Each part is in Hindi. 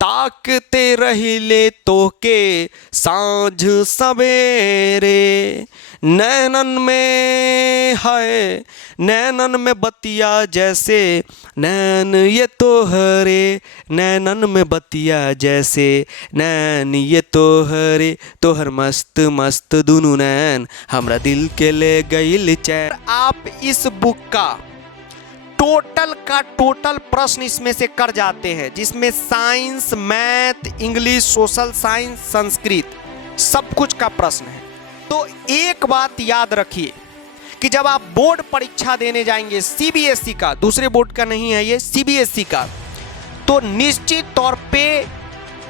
ताकते रहिले तोके सांझ सवेरे। नैनन में है, नैनन में बतिया जैसे नैन ये तोहरे, नैनन में बतिया जैसे नैन ये तोहरे, तोहर मस्त मस्त दुनू नैन हमरा दिल के ले गइल चैन। आप इस बुक का टोटल प्रश्न इसमें से कर जाते हैं, जिसमें science, math, English, social science, Sanskrit सब कुछ का प्रश्न है। तो एक बात याद रखिए कि जब आप बोर्ड परीक्षा देने जाएंगे सीबीएसई का, दूसरे बोर्ड का नहीं है ये, सीबीएसई का, तो निश्चित तौर पे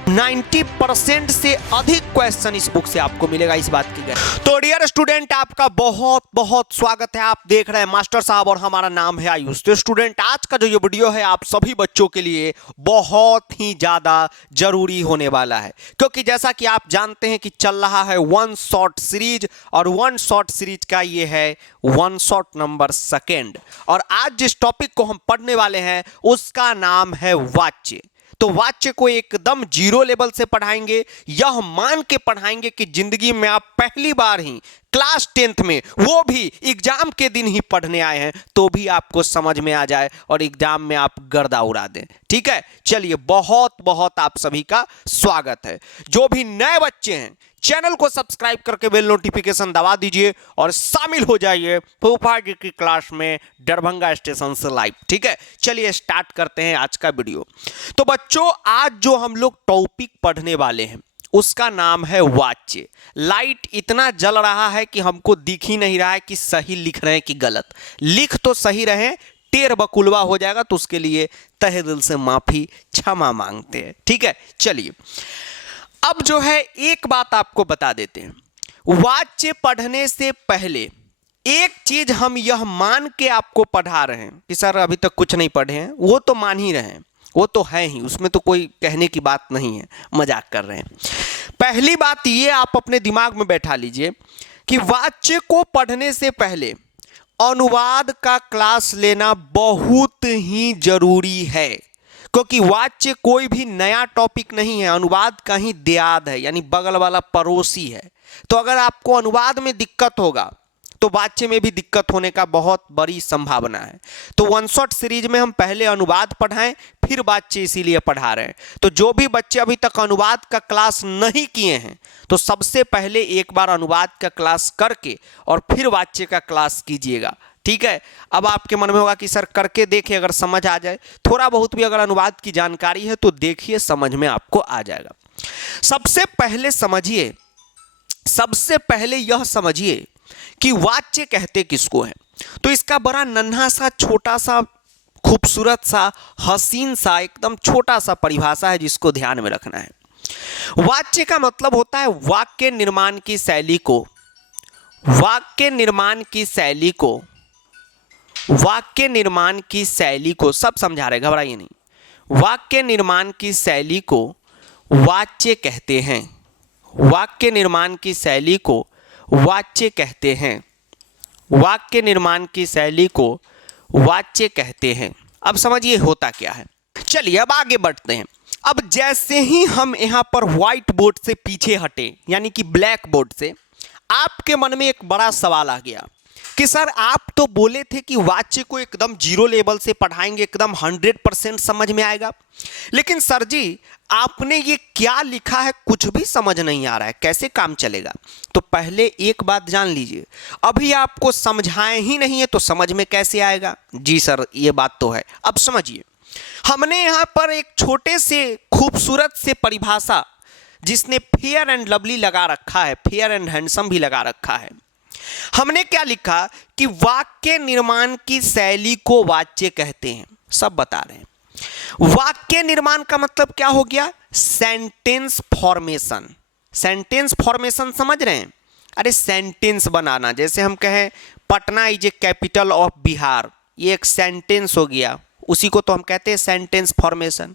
90% से अधिक क्वेश्चन इस बुक से आपको मिलेगा, इस बात की गारंटी। तो डियर स्टूडेंट, आपका बहुत बहुत स्वागत है। आप देख रहे हैं मास्टर साहब और हमारा नाम है आयुष। तो स्टूडेंट, आज का जो ये वीडियो है आप सभी बच्चों के लिए बहुत ही ज्यादा जरूरी होने वाला है, क्योंकि जैसा कि आप जानते हैं कि चल रहा है वन शॉट सीरीज, और वन शॉट सीरीज का ये है वन शॉट नंबर 2। और आज जिस टॉपिक को हम पढ़ने वाले हैं उसका नाम है वाच्य। तो वाच्य को एकदम जीरो लेवल से पढ़ाएंगे, यह मान के पढ़ाएंगे कि जिंदगी में आप पहली बार ही क्लास 10th में, वो भी एग्जाम के दिन ही पढ़ने आए हैं, तो भी आपको समझ में आ जाए और एग्जाम में आप गर्दा उड़ा दें। ठीक है, चलिए, बहुत बहुत आप सभी का स्वागत है। जो भी नए बच्चे हैं चैनल को सब्सक्राइब करके बेल नोटिफिकेशन दबा दीजिए और शामिल हो जाइए फूफा जी की क्लास में दरभंगा स्टेशन से लाइव। ठीक है, चलिए स्टार्ट करते हैं आज का वीडियो। तो बच्चों, आज जो हम लोग टॉपिक पढ़ने वाले हैं उसका नाम है वाच्य। लाइट इतना जल रहा है कि हमको दिख ही नहीं रहा है कि सही लिख रहे हैं कि गलत। लिख तो सही रहे, टेर बकुलवा हो जाएगा तो उसके लिए तहे दिल से माफी क्षमा मांगते हैं। ठीक है, चलिए अब जो है एक बात आपको बता देते हैं, वाच्य पढ़ने से पहले एक चीज हम यह मान के आपको पढ़ा रहे हैं कि सर अभी तक कुछ नहीं पढ़े हैं, वो तो मान ही रहे हैं, वो तो है ही, उसमें तो कोई कहने की बात नहीं है, मजाक कर रहे हैं। पहली बात ये आप अपने दिमाग में बैठा लीजिए कि वाच्य को पढ़ने से पहले अनुवाद का क्लास लेना बहुत ही जरूरी है, क्योंकि वाच्य कोई भी नया टॉपिक नहीं है, अनुवाद का ही देयाद है, यानी बगल वाला पड़ोसी है। तो अगर आपको अनुवाद में दिक्कत होगा तो वाच्य में भी दिक्कत होने का बहुत बड़ी संभावना है। तो वन शॉट सीरीज में हम पहले अनुवाद पढ़ाएं फिर वाच्य इसीलिए पढ़ा रहे हैं। तो जो भी बच्चे अभी तक अनुवाद का क्लास नहीं किए हैं तो सबसे पहले एक बार अनुवाद का क्लास करके और फिर वाच्य का क्लास कीजिएगा। ठीक है, अब आपके मन में होगा कि सर करके देखिए, अगर समझ आ जाए, थोड़ा बहुत भी अगर अनुवाद की जानकारी है तो देखिए, समझ में आपको आ जाएगा। सबसे पहले समझिए, सबसे पहले यह समझिए कि वाच्य कहते किसको है। तो इसका बड़ा नन्हा सा, छोटा सा, खूबसूरत सा, हसीन सा, एकदम छोटा सा परिभाषा है जिसको ध्यान में रखना है। वाच्य का मतलब होता है वाक्य निर्माण की शैली को, वाक्य निर्माण की शैली को, वाक्य निर्माण की शैली को, सब समझा रहे, घबराइए नहीं। वाक्य निर्माण की शैली को वाच्य कहते हैं, वाक्य निर्माण की शैली को वाच्य कहते हैं, वाक्य निर्माण की शैली को वाच्य कहते हैं। अब समझिए होता क्या है। चलिए अब आगे बढ़ते हैं। अब जैसे ही हम यहाँ पर व्हाइट बोर्ड से पीछे हटे, यानी कि ब्लैक बोर्ड से, आपके मन में एक बड़ा सवाल आ गया कि सर आप तो बोले थे कि वाच्य को एकदम जीरो लेवल से पढ़ाएंगे, एकदम 100% समझ में आएगा, लेकिन सर जी आपने ये क्या लिखा है कुछ भी समझ नहीं आ रहा है, कैसे काम चलेगा। तो पहले एक बात जान लीजिए, अभी आपको समझाए ही नहीं है तो समझ में कैसे आएगा। जी सर ये बात तो है। अब समझिए, हमने यहाँ पर एक छोटे से खूबसूरत से परिभाषा जिसने फेयर एंड लवली लगा रखा है, फेयर एंड हैंडसम भी लगा रखा है, हमने क्या लिखा कि वाक्य निर्माण की शैली को वाच्य कहते हैं। सब बता रहे हैं। वाक्य निर्माण का मतलब क्या हो गया? Sentence formation. सेंटेंस फॉर्मेशन समझ रहे हैं? अरे सेंटेंस बनाना, जैसे हम कहें Patna is a capital of Bihar, ये एक सेंटेंस हो गया, उसी को तो हम कहते हैं सेंटेंस फॉर्मेशन।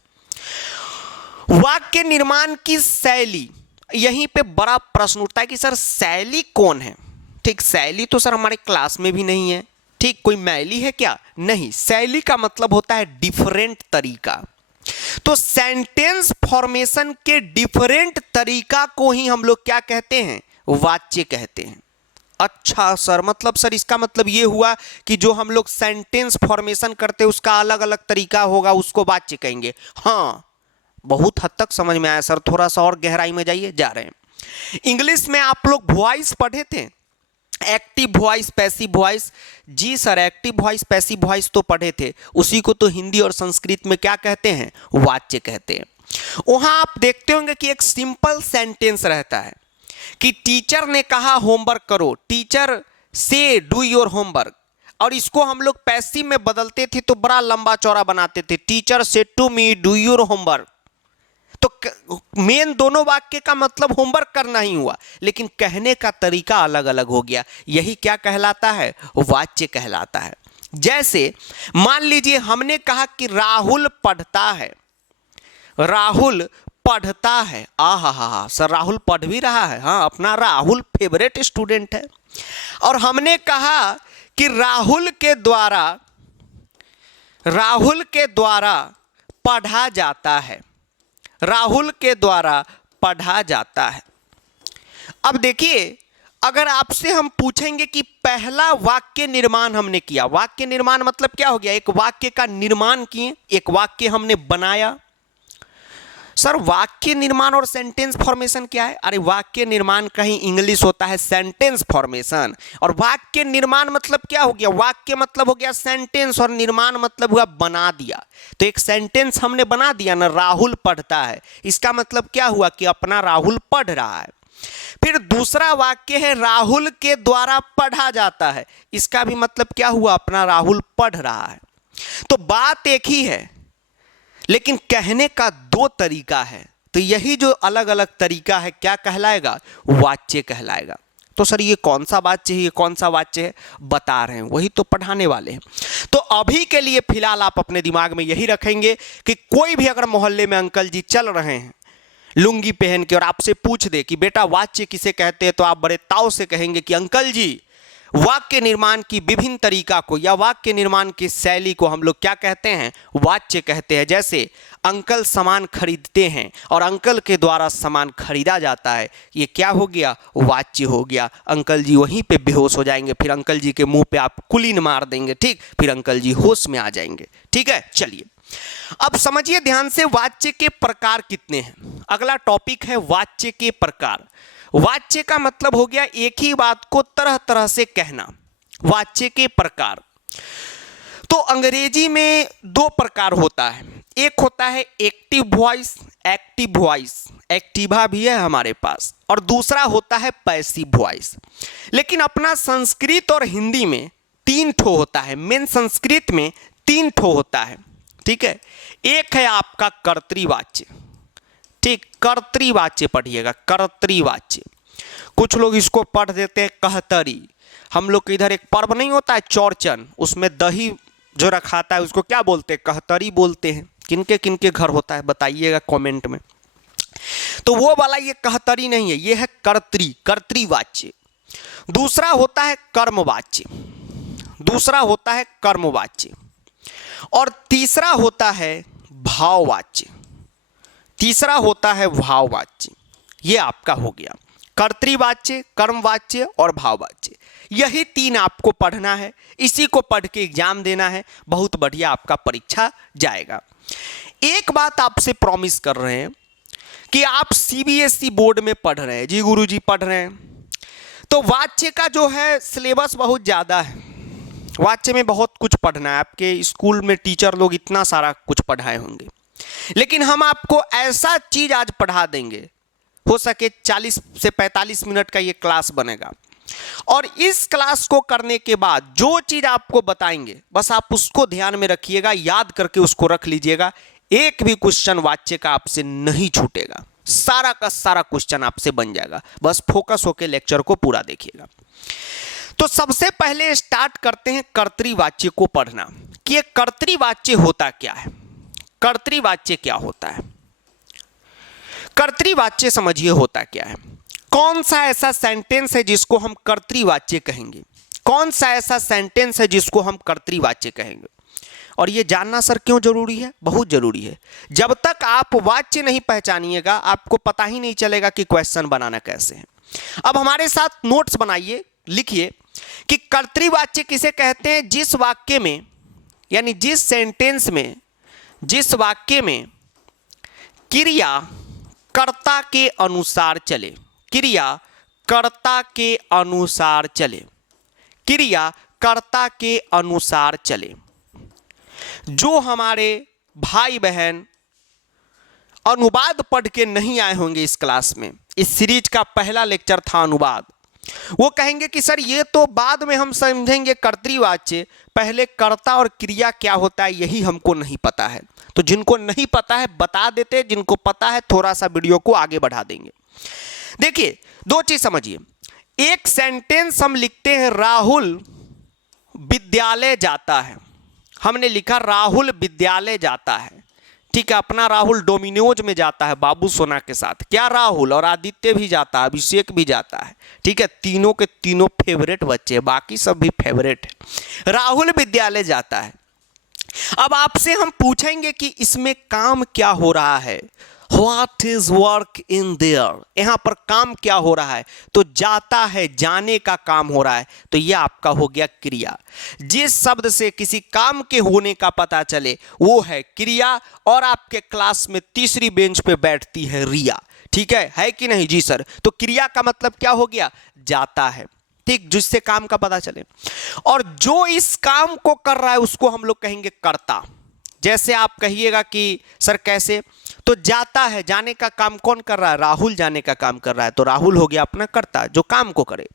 वाक्य निर्माण की शैली, यहीं पे बड़ा प्रश्न उठता है कि सर शैली कौन है? ठीक, शैली तो सर हमारे क्लास में भी नहीं है। ठीक, कोई मैली है क्या? नहीं, शैली का मतलब होता है डिफरेंट तरीका। तो सेंटेंस फॉर्मेशन के डिफरेंट तरीका को ही हम लोग क्या कहते हैं, वाच्य कहते हैं। अच्छा सर, मतलब सर इसका मतलब ये हुआ कि जो हम लोग सेंटेंस फॉर्मेशन करते हैं उसका अलग अलग तरीका होगा, उसको वाच्य कहेंगे। हाँ, बहुत हद तक समझ में आया सर, थोड़ा सा और गहराई में जाइए, जा रहे हैं। इंग्लिश में आप लोग वॉइस पढ़े थे, एक्टिव वॉइस, पैसिव वॉइस। जी sir, active voice, passive voice तो पढ़े थे, उसी को तो हिंदी और संस्कृत में क्या कहते हैं, वाच्य कहते हैं। वहां आप देखते होंगे कि एक सिंपल सेंटेंस रहता है कि टीचर ने कहा होमवर्क करो, टीचर से डू योर होमवर्क, और इसको हम लोग पैसिव में बदलते थे तो बड़ा लंबा चौड़ा बनाते थे, टीचर से to me do your homework. तो मेन दोनों वाक्य का मतलब होमवर्क करना ही हुआ, लेकिन कहने का तरीका अलग अलग हो गया। यही क्या कहलाता है, वाच्य कहलाता है। जैसे मान लीजिए हमने कहा कि राहुल पढ़ता है, राहुल पढ़ता है। हा सर, राहुल पढ़ भी रहा है। हाँ, अपना राहुल फेवरेट स्टूडेंट है। और हमने कहा कि राहुल के द्वारा पढ़ा जाता है, राहुल के द्वारा पढ़ा जाता है। अब देखिए, अगर आपसे हम पूछेंगे कि पहला वाक्य निर्माण हमने किया, वाक्य निर्माण मतलब क्या हो गया, एक वाक्य का निर्माण किए, एक वाक्य हमने बनाया। सर वाक्य निर्माण और सेंटेंस फॉर्मेशन क्या है? अरे वाक्य निर्माण का ही इंग्लिश होता है सेंटेंस फॉर्मेशन, और वाक्य निर्माण मतलब क्या हो गया, वाक्य मतलब हो गया सेंटेंस और निर्माण मतलब हुआ बना दिया। तो एक सेंटेंस हमने बना दिया ना, राहुल पढ़ता है, इसका मतलब क्या हुआ कि अपना राहुल पढ़ रहा है। फिर दूसरा वाक्य है राहुल के द्वारा पढ़ा जाता है, इसका भी मतलब क्या हुआ, अपना राहुल पढ़ रहा है। तो बात एक ही है, लेकिन कहने का दो तरीका है। तो यही जो अलग अलग तरीका है क्या कहलाएगा, वाच्य कहलाएगा। तो सर ये कौन सा वाच्य है, ये कौन सा वाच्य है, बता रहे हैं, वही तो पढ़ाने वाले हैं। तो अभी के लिए फिलहाल आप अपने दिमाग में यही रखेंगे कि कोई भी अगर मोहल्ले में अंकल जी चल रहे हैं लुंगी पहन के और आपसे पूछ दे कि बेटा वाच्य किसे कहते हैं, तो आप बड़े ताव से कहेंगे कि अंकल जी वाक्य निर्माण की विभिन्न तरीका को या वाक्य निर्माण की शैली को हम लोग क्या कहते हैं, वाच्य कहते हैं। जैसे अंकल सामान खरीदते हैं और अंकल के द्वारा सामान खरीदा जाता है, ये क्या हो गया, वाच्य हो गया। अंकल जी वहीं पे बेहोश हो जाएंगे, फिर अंकल जी के मुंह पे आप कुलीन मार देंगे, ठीक, फिर अंकल जी होश में आ जाएंगे। ठीक है, चलिए अब समझिए ध्यान से वाच्य के प्रकार कितने हैं। अगला टॉपिक है वाच्य के प्रकार। वाच्य का मतलब हो गया एक ही बात को तरह तरह से कहना। वाच्य के प्रकार तो अंग्रेजी में दो प्रकार होता है, एक होता है active voice, active voice, Activa भी है हमारे पास, और दूसरा होता है पैसिव वॉइस। लेकिन अपना संस्कृत और हिंदी में तीन ठो होता है, मेन संस्कृत में तीन ठो होता है। ठीक है, एक है आपका कर्तृवाच्य, ठीक, कर्तृवाच्य पढ़िएगा, कर्तृवाच्य। कुछ लोग इसको पढ़ देते हैं कहतरी। हम लोग के इधर एक पर्व नहीं होता है चौरचन, उसमें दही जो रखाता है उसको क्या बोलते हैं, कहतरी बोलते हैं। किनके किनके घर होता है बताइएगा कमेंट में। तो वो वाला ये कहतरी नहीं है, ये है कर्तृवाच्य। दूसरा होता है कर्मवाच्य, दूसरा होता है कर्मवाच्य, और तीसरा होता है भाववाच्य, तीसरा होता है भाववाच्य। ये आपका हो गया कर्तृवाच्य, कर्मवाच्य और भाववाच्य। यही तीन आपको पढ़ना है, इसी को पढ़ के एग्जाम देना है, बहुत बढ़िया आपका परीक्षा जाएगा। एक बात आपसे प्रॉमिस कर रहे हैं कि आप सीबीएसई बोर्ड में पढ़ रहे हैं, जी गुरुजी पढ़ रहे हैं, तो वाच्य का जो है सिलेबस बहुत ज़्यादा है, वाच्य में बहुत कुछ पढ़ना है। आपके स्कूल में टीचर लोग इतना सारा कुछ पढ़ाए होंगे, लेकिन हम आपको ऐसा चीज़ आज पढ़ा देंगे, हो सके 40 से 45 मिनट का ये क्लास बनेगा, और इस क्लास को करने के बाद जो चीज़ आपको बताएंगे बस आप उसको ध्यान में रखिएगा, याद करके उसको रख लीजिएगा। एक भी क्वेश्चन वाच्य का आपसे नहीं छूटेगा, सारा का सारा क्वेश्चन आपसे बन जाएगा, बस फोकस होकर लेक्चर को पूरा देखिएगा। तो सबसे पहले स्टार्ट करते हैं कर्तृवाच्य को पढ़ना कि ये कर्तृवाच्य होता क्या है। कर्तृवाच्य क्या होता है, कर्तृवाच्य समझिए होता क्या है। कौन सा ऐसा सेंटेंस है जिसको हम कर्तृवाच्य कहेंगे, कौन सा ऐसा सेंटेंस है जिसको हम कर्तृवाच्य कहेंगे। और ये जानना सर क्यों जरूरी है? बहुत जरूरी है। जब तक आप वाच्य नहीं पहचानिएगा आपको पता ही नहीं चलेगा कि क्वेश्चन बनाना कैसे है। अब हमारे साथ नोट्स बनाइए, लिखिए कि कर्तृवाच्य किसे कहते हैं? जिस वाक्य में यानी जिस सेंटेंस में, जिस वाक्य में क्रिया कर्ता के अनुसार चले, क्रिया कर्ता के अनुसार चले, क्रिया कर्ता के अनुसार चले। जो हमारे भाई बहन अनुवाद पढ़ के नहीं आए होंगे इस क्लास में, इस सीरीज का पहला लेक्चर था अनुवाद, वो कहेंगे कि सर ये तो बाद में हम समझेंगे कर्तृवाच्य, पहले कर्ता और क्रिया क्या होता है यही हमको नहीं पता है। तो जिनको नहीं पता है बता देते, जिनको पता है थोड़ा सा वीडियो को आगे बढ़ा देंगे। देखिए दो चीज समझिए, एक सेंटेंस हम लिखते हैं राहुल विद्यालय जाता है, हमने लिखा राहुल विद्यालय जाता है, ठीक है। अपना राहुल डोमिनोज में जाता है बाबू सोना के साथ, क्या राहुल और आदित्य भी जाता है, अभिषेक भी जाता है, ठीक है। तीनों के तीनों फेवरेट बच्चे, बाकी सब भी फेवरेट है। राहुल विद्यालय जाता है। अब आपसे हम पूछेंगे कि इसमें काम क्या हो रहा है, What is work in there? यहां पर काम क्या हो रहा है? तो जाता है, जाने का काम हो रहा है, तो यह आपका हो गया क्रिया। जिस शब्द से किसी काम के होने का पता चले वो है क्रिया। और आपके क्लास में तीसरी बेंच पे बैठती है रिया, ठीक है कि नहीं? जी सर। तो क्रिया का मतलब क्या हो गया? जाता है, ठीक, जिससे काम का पता चले। और जो इस काम को कर रहा है उसको हम लोग कहेंगे कर्ता। जैसे आप कहिएगा कि सर कैसे, तो जाता है, जाने का काम कौन कर रहा है? राहुल जाने का काम कर रहा है, तो राहुल हो गया अपना कर्ता जो काम को करे।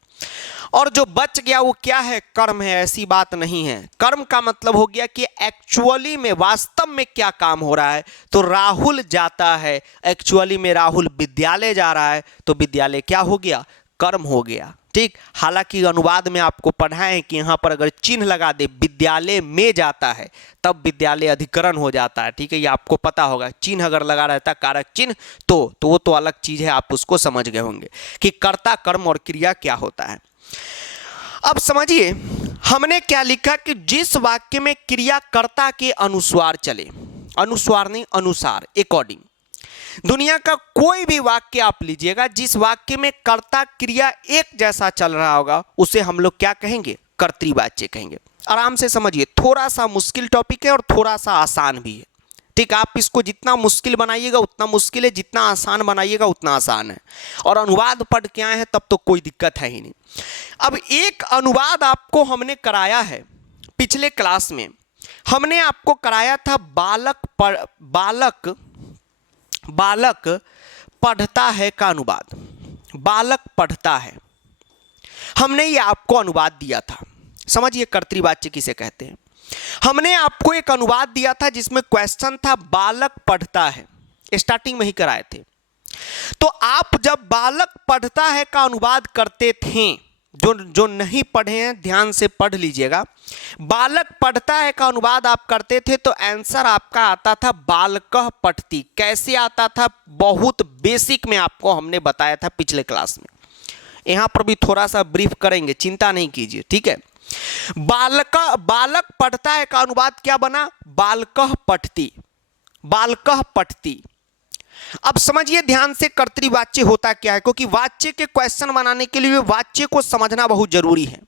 और जो बच गया वो क्या है? कर्म है। ऐसी बात नहीं है, कर्म का मतलब हो गया कि एक्चुअली में, वास्तव में क्या काम हो रहा है। तो राहुल जाता है, एक्चुअली में राहुल विद्यालय जा रहा है, तो विद्यालय क्या हो गया? कर्म हो गया, ठीक। हालांकि अनुवाद में आपको पढ़ाएं कि यहां पर अगर चिन्ह लगा दे विद्यालय में जाता है तब विद्यालय अधिकरण हो जाता है, ठीक है, ये आपको पता होगा। चिन्ह अगर लगा रहता कारक चिन्ह तो वो तो अलग चीज है, आप उसको समझ गए होंगे कि कर्ता, कर्म और क्रिया क्या होता है। अब समझिए हमने क्या लिखा कि जिस वाक्य में क्रिया कर्ता के अनुसार चले, अनुसार नहीं अनुसार, अकॉर्डिंग। दुनिया का कोई भी वाक्य आप लीजिएगा जिस वाक्य में कर्ता क्रिया एक जैसा चल रहा होगा उसे हम लोग क्या कहेंगे? कर्तृवाच्य कहेंगे। आराम से समझिए, थोड़ा सा मुश्किल टॉपिक है और थोड़ा सा आसान भी है, ठीक। आप इसको जितना मुश्किल बनाइएगा उतना मुश्किल है, जितना आसान बनाइएगा उतना आसान है। और अनुवाद पढ़ के आए हैं तब तो कोई दिक्कत है ही नहीं। अब एक अनुवाद आपको हमने कराया है पिछले क्लास में, हमने आपको कराया था बालक पढ़ता है का अनुवाद। बालक पढ़ता है, हमने ये आपको अनुवाद दिया था। समझिए कर्तृवाच्य किसे कहते हैं। हमने आपको एक अनुवाद दिया था जिसमें क्वेश्चन था बालक पढ़ता है, स्टार्टिंग में ही कराए थे। तो आप जब बालक पढ़ता है का अनुवाद करते थे, जो नहीं पढ़े हैं ध्यान से पढ़ लीजिएगा, बालक पढ़ता है का अनुवाद आप करते थे तो आंसर आपका आता था बालकः पठति। कैसे आता था? बहुत बेसिक में आपको हमने बताया था पिछले क्लास में। यहां पर भी थोड़ा सा ब्रीफ करेंगे, चिंता नहीं कीजिए, ठीक है। बालक पढ़ता है का अनुवाद क्या बना? बालकः पठति, बालकः पठति। अब समझिए ध्यान से कर्तृवाच्य होता क्या है, क्योंकि वाच्य के क्वेश्चन बनाने के लिए वाच्य को समझना बहुत जरूरी है।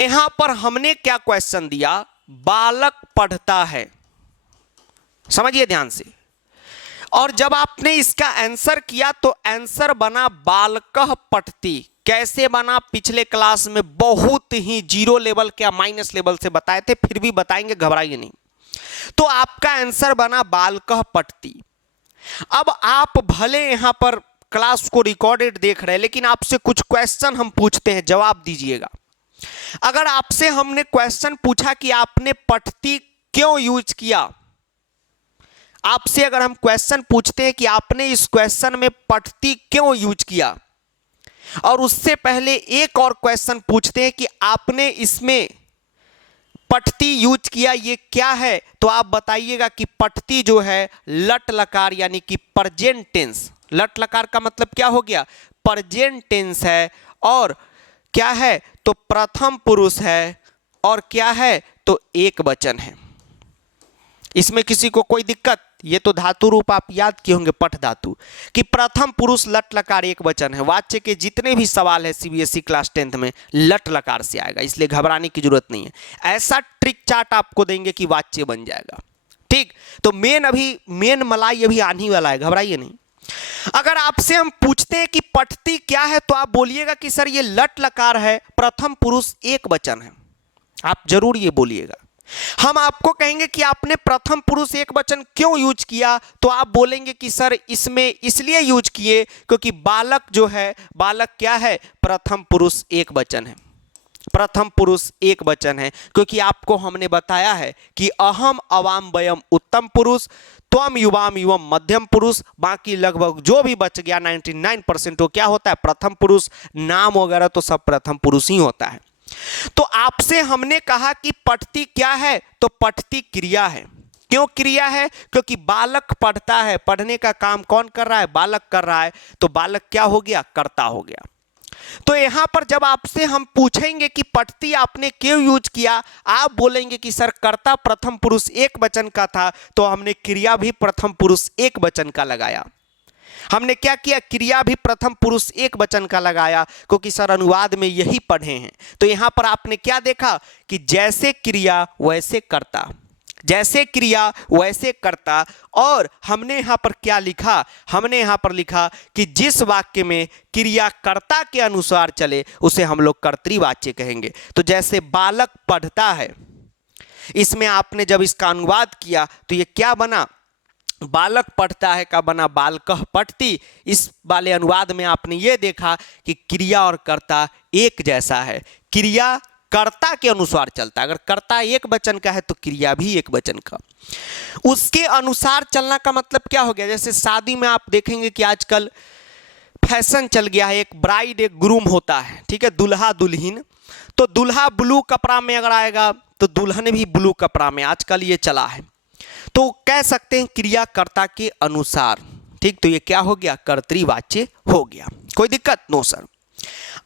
यहां पर हमने क्या क्वेश्चन दिया? बालक पढ़ता है, समझिए ध्यान से। और जब आपने इसका आंसर किया तो आंसर बना बालकः पठति। कैसे बना? पिछले क्लास में बहुत ही जीरो लेवल क्या माइनस लेवल से बताए थे, फिर भी बताएंगे, घबराइए नहीं। तो आपका आंसर बना बालकः पठति। अब आप भले यहां पर क्लास को रिकॉर्डेड देख रहे हैं, लेकिन आपसे कुछ क्वेश्चन हम पूछते हैं, जवाब दीजिएगा। अगर आपसे हमने क्वेश्चन पूछा कि आपने पठति क्यों यूज किया, आपसे अगर हम क्वेश्चन पूछते हैं कि आपने इस क्वेश्चन में पठति क्यों यूज किया, और उससे पहले एक और क्वेश्चन पूछते हैं कि आपने इसमें पठति यूज किया, ये क्या है, तो आप बताइएगा कि पठति जो है लट लकार यानी कि प्रेजेंट टेंस। लट लकार का मतलब क्या हो गया? प्रेजेंट टेंस है। और क्या है? तो प्रथम पुरुष है। और क्या है? तो एक वचन है। इसमें किसी को कोई दिक्कत? ये तो धातु रूप आप याद किए होंगे, पठ धातु, कि प्रथम पुरुष लट लकार एक वचन है। वाच्य के जितने भी सवाल है सीबीएसई क्लास 10th में लट लकार से आएगा, इसलिए घबराने की जरूरत नहीं है। ऐसा ट्रिक चार्ट आपको देंगे कि वाच्य बन जाएगा। ठीक, तो मेन मलाई अभी आने वाला है, घबराइए नहीं। अगर आपसे हम पूछते हैं कि पठती क्या है, तो आप बोलिएगा कि सर ये लट लकार है, प्रथम पुरुष एक वचन है। आप जरूर ये बोलिएगा। हम आपको कहेंगे कि आपने प्रथम पुरुष एक वचन क्यों यूज किया, तो आप बोलेंगे कि सर इसमें इसलिए यूज किए क्योंकि बालक जो है, बालक क्या है, प्रथम पुरुष एक वचन है। प्रथम पुरुष एक वचन है क्योंकि आपको हमने बताया है कि अहम अवाम वयम उत्तम पुरुष, त्वम युवाम युवम मध्यम पुरुष, बाकी लगभग जो भी बच गया 99% वो क्या होता है, प्रथम पुरुष। नाम वगैरह तो सब प्रथम पुरुष ही होता है। तो आपसे हमने कहा कि पठती क्या है, तो पठती क्रिया है। क्यों क्रिया है? क्योंकि बालक पढ़ता है, पढ़ने का काम कौन कर रहा है, बालक कर रहा है, तो बालक क्या हो गया, कर्ता हो गया। तो यहां पर जब आपसे हम पूछेंगे कि पठती आपने क्यों यूज किया, आप बोलेंगे कि सर कर्ता प्रथम पुरुष एक वचन का था, तो हमने क्रिया भी प्रथम पुरुष एक वचन का लगाया। हमने क्या किया, क्रिया भी प्रथम पुरुष एक वचन का लगाया, क्योंकि सर अनुवाद में यही पढ़े हैं। तो यहां पर आपने क्या देखा कि जैसे क्रिया वैसे कर्ता, जैसे क्रिया वैसे कर्ता। और हमने यहां पर क्या लिखा, हमने यहां पर लिखा कि जिस वाक्य में क्रिया कर्ता के अनुसार चले उसे हम लोग कर्तृवाच्य कहेंगे। तो जैसे बालक पढ़ता है, इसमें आपने जब इसका अनुवाद किया तो ये क्या बना, बालक पढ़ता है का बना बालकः पठती। इस वाले अनुवाद में आपने ये देखा कि क्रिया और कर्ता एक जैसा है, क्रिया कर्ता के अनुसार चलता है। अगर कर्ता एक वचन का है तो क्रिया भी एक वचन का, उसके अनुसार चलना का मतलब क्या हो गया। जैसे शादी में आप देखेंगे कि आजकल फैशन चल गया है, एक ब्राइड एक ग्रूम होता है, ठीक है, दुल्हा दुल्हन। तो दुल्हा ब्लू कपड़ा में अगर आएगा तो दुल्हन भी ब्लू कपड़ा में, आजकल ये चला है। तो कह सकते हैं क्रिया कर्ता के अनुसार। ठीक, तो ये क्या हो गया, कर्तृवाच्य हो गया। कोई दिक्कत? No sir.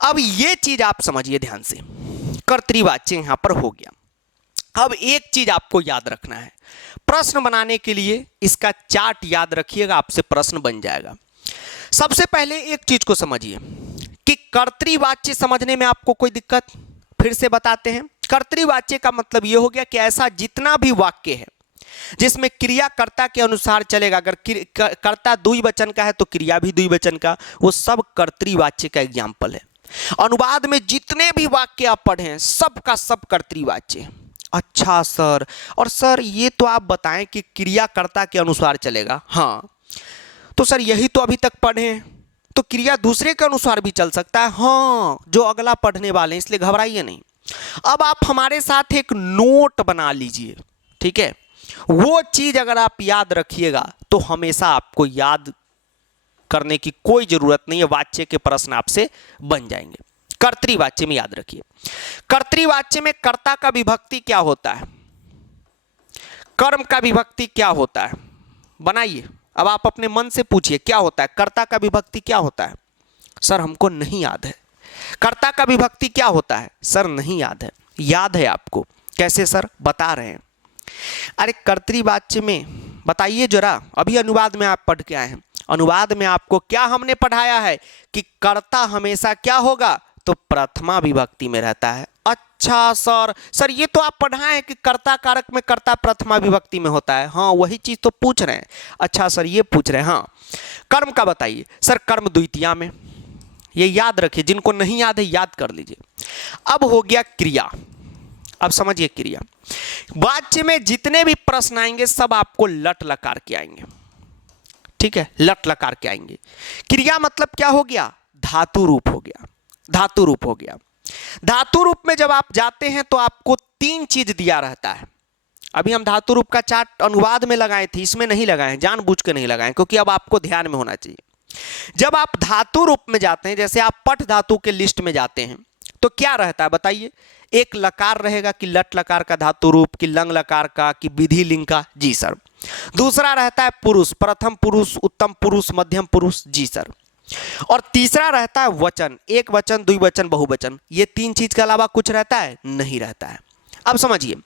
अब ये चीज आप समझिए ध्यान से, कर्तृवाच्य यहां पर हो गया। अब एक चीज आपको याद रखना है, प्रश्न बनाने के लिए इसका चार्ट याद रखिएगा, आपसे प्रश्न बन जाएगा। सबसे पहले एक चीज को समझिए कि कर्तृवाच्य समझने में आपको कोई दिक्कत, फिर से बताते हैं। कर्तृवाच्य का मतलब यह हो गया कि ऐसा जितना भी वाक्य है जिसमें क्रिया कर्ता के अनुसार चलेगा, अगर कर्ता द्विवचन का है तो क्रिया भी द्विवचन का, वो सब कर्तृवाच्य का एग्जाम्पल है। अनुवाद में जितने भी वाक्य आप पढ़े हैं सब का सब कर्तृवाच्य। अच्छा सर, और सर ये तो आप बताएं कि क्रिया कर्ता के अनुसार चलेगा। हाँ, तो सर यही तो अभी तक पढ़े हैं, तो क्रिया दूसरे के अनुसार भी चल सकता है। हाँ, जो अगला पढ़ने वाले हैं, इसलिए घबराइए नहीं। अब आप हमारे साथ एक नोट बना लीजिए, ठीक है। वो चीज अगर आप याद रखिएगा तो हमेशा आपको याद करने की कोई जरूरत नहीं है, वाच्य के प्रश्न आपसे बन जाएंगे। कर्तृवाच्य में याद रखिए, कर्तृवाच्य में कर्ता का विभक्ति क्या होता है, कर्म का विभक्ति क्या होता है, बनाइए। अब आप अपने मन से पूछिए क्या होता है, कर्ता का विभक्ति क्या होता है। सर हमको नहीं याद है। कर्ता का विभक्ति क्या होता है, सर नहीं याद है। याद है आपको, कैसे सर, बता रहे हैं। अरे कर्तृवाच्य में बताइए जरा, अभी अनुवाद में आप पढ़ के आए हैं, अनुवाद में आपको क्या हमने पढ़ाया है कि कर्ता हमेशा क्या होगा, तो प्रथमा विभक्ति में रहता है। अच्छा सर ये तो आप पढ़ाए हैं कि कर्ता कारक में कर्ता प्रथमा विभक्ति में होता है। हाँ, वही चीज तो पूछ रहे हैं। अच्छा सर ये पूछ रहे हैं। हाँ, कर्म का बताइए। सर कर्म द्वितीया में, ये याद रखिए, जिनको नहीं याद है याद कर लीजिए। अब हो गया क्रिया, अब समझिए क्रिया। वाच्य में जितने भी प्रश्न आएंगे सब आपको लट लकार के आएंगे, ठीक है, लट लकार के आएंगे। क्रिया मतलब क्या हो गया, धातु रूप हो गया, धातु रूप हो गया। धातु रूप में जब आप जाते हैं तो आपको तीन चीज दिया रहता है। अभी हम धातु रूप का चार्ट अनुवाद में लगाए थे, इसमें नहीं लगाए, जानबूझ के नहीं लगाए, क्योंकि अब आपको ध्यान में होना चाहिए। जब आप धातु रूप में जाते हैं, जैसे आप पठ धातु के लिस्ट में जाते हैं, तो क्या रहता है बताइए। एक लकार रहेगा कि लट लकार का धातु रूप, कि लंग लकार का, कि विधि लिंग का, जी सर। दूसरा रहता है पुरुष, प्रथम पुरुष, उत्तम पुरुष, मध्यम पुरुष, जी सर। और तीसरा रहता है वचन, एक वचन, द्विवचन, बहुवचन। ये तीन चीज के अलावा कुछ रहता है, नहीं रहता है। अब समझिए,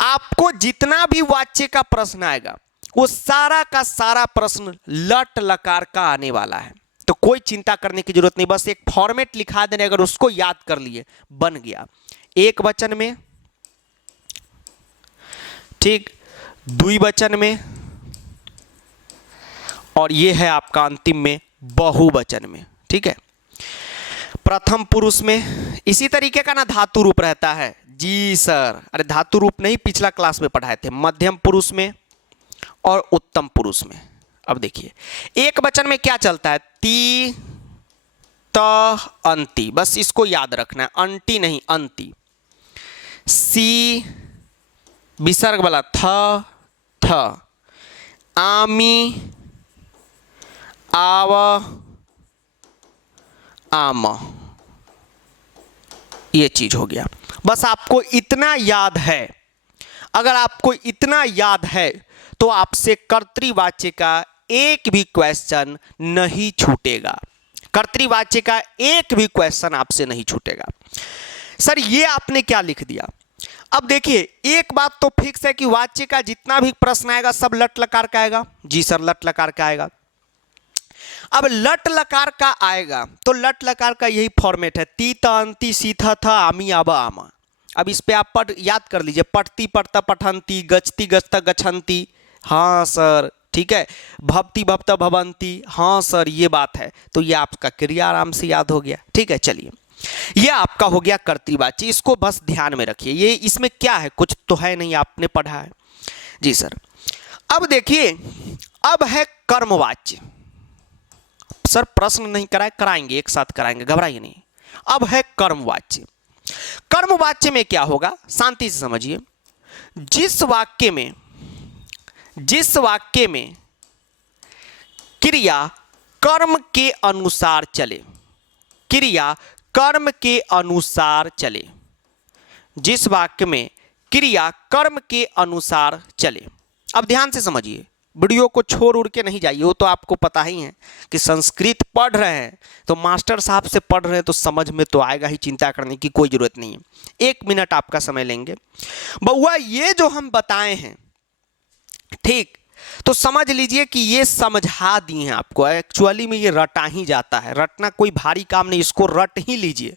आपको जितना भी वाच्य का प्रश्न आएगा वो सारा का सारा प्रश्न लट लकार का आने वाला है, तो कोई चिंता करने की जरूरत नहीं, बस एक फॉर्मेट लिखा देने, अगर उसको याद कर लिए बन गया। एक वचन में, ठीक, द्विवचन में, और ये है आपका अंतिम में बहुवचन में। ठीक है, प्रथम पुरुष में इसी तरीके का ना धातु रूप रहता है। जी सर, अरे धातु रूप नहीं, पिछला क्लास में पढ़ाए थे। मध्यम पुरुष में और उत्तम पुरुष में। अब देखिए, एक वचन में क्या चलता है, ती त अंति, बस इसको याद रखना है, अंटी नहीं अंति। सी विसर्ग वाला थ, आमी आव आम, ये चीज हो गया। बस आपको इतना याद है, अगर आपको इतना याद है तो आपसे कर्तृवाच्य का एक भी क्वेश्चन नहीं छूटेगा। कर्तृवाच्य का एक भी क्वेश्चन आपसे नहीं छूटेगा। सर ये आपने क्या लिख दिया? अब देखिए, एक बात तो फिक्स है कि वाच्य का जितना भी प्रश्न आएगा सब लट लकार का आएगा। जी सर, लट लकार का आएगा। अब लट लकार का आएगा तो लट लकार का यही फॉर्मेट है, ती त अंति सी थ थ आमी आबा आमा। अब इस पे आप याद कर लीजिए, पठती पठता पठंती, गच्छती गच्छता गच्छन्ति। हाँ सर, ठीक है, भवती भवता भवंती। हाँ सर, ये बात है, तो ये आपका क्रिया आराम से याद हो गया। ठीक है, चलिए, ये आपका हो गया कर्तृवाच्य, इसको बस ध्यान में रखिए। ये इसमें क्या है, कुछ तो है नहीं, आपने पढ़ा है। जी सर, अब देखिए, अब है कर्मवाच्य। सर प्रश्न नहीं कराए, कराएंगे, एक साथ कराएंगे, घबराइए नहीं। अब है कर्मवाच्य। कर्मवाच्य में क्या होगा, शांति से समझिए। जिस वाक्य में क्रिया कर्म के अनुसार चले, क्रिया कर्म के अनुसार चले, जिस वाक्य में क्रिया कर्म के अनुसार चले। अब ध्यान से समझिए, वीडियो को छोड़ उड़ के नहीं जाइए, वो तो आपको पता ही है कि संस्कृत पढ़ रहे हैं तो मास्टर साहब से पढ़ रहे हैं तो समझ में तो आएगा ही, चिंता करने की कोई ज़रूरत नहीं है। 1 मिनट आपका समय लेंगे। बउआ ये जो हम बताए हैं, ठीक, तो समझ लीजिए कि ये समझा दिए हैं आपको। एक्चुअली में ये रटा ही जाता है, रटना कोई भारी काम नहीं, इसको रट ही लीजिए।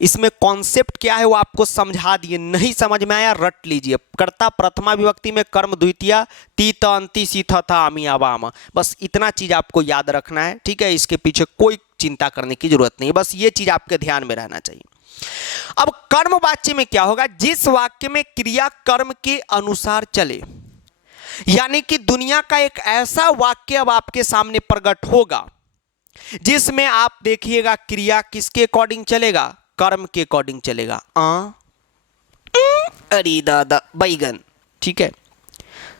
इसमें कॉन्सेप्ट क्या है वो आपको समझा दिए। नहीं समझ में आया, रट लीजिए। कर्ता प्रथमा विभक्ति में कर्म द्वितीया, ती त अंति सी थ थ आमी आवा आमा, बस इतना चीज आपको याद रखना है। ठीक है, इसके पीछे कोई चिंता करने की जरूरत नहीं, बस ये चीज आपके ध्यान में रहना चाहिए। अब कर्म वाच्य में क्या होगा, जिस वाक्य में क्रिया कर्म के अनुसार चले, यानी कि दुनिया का एक ऐसा वाक्य अब आपके सामने प्रकट होगा जिसमें आप देखिएगा क्रिया किसके अकॉर्डिंग चलेगा, कर्म के अकॉर्डिंग चलेगा। अरे दादा बैगन, ठीक है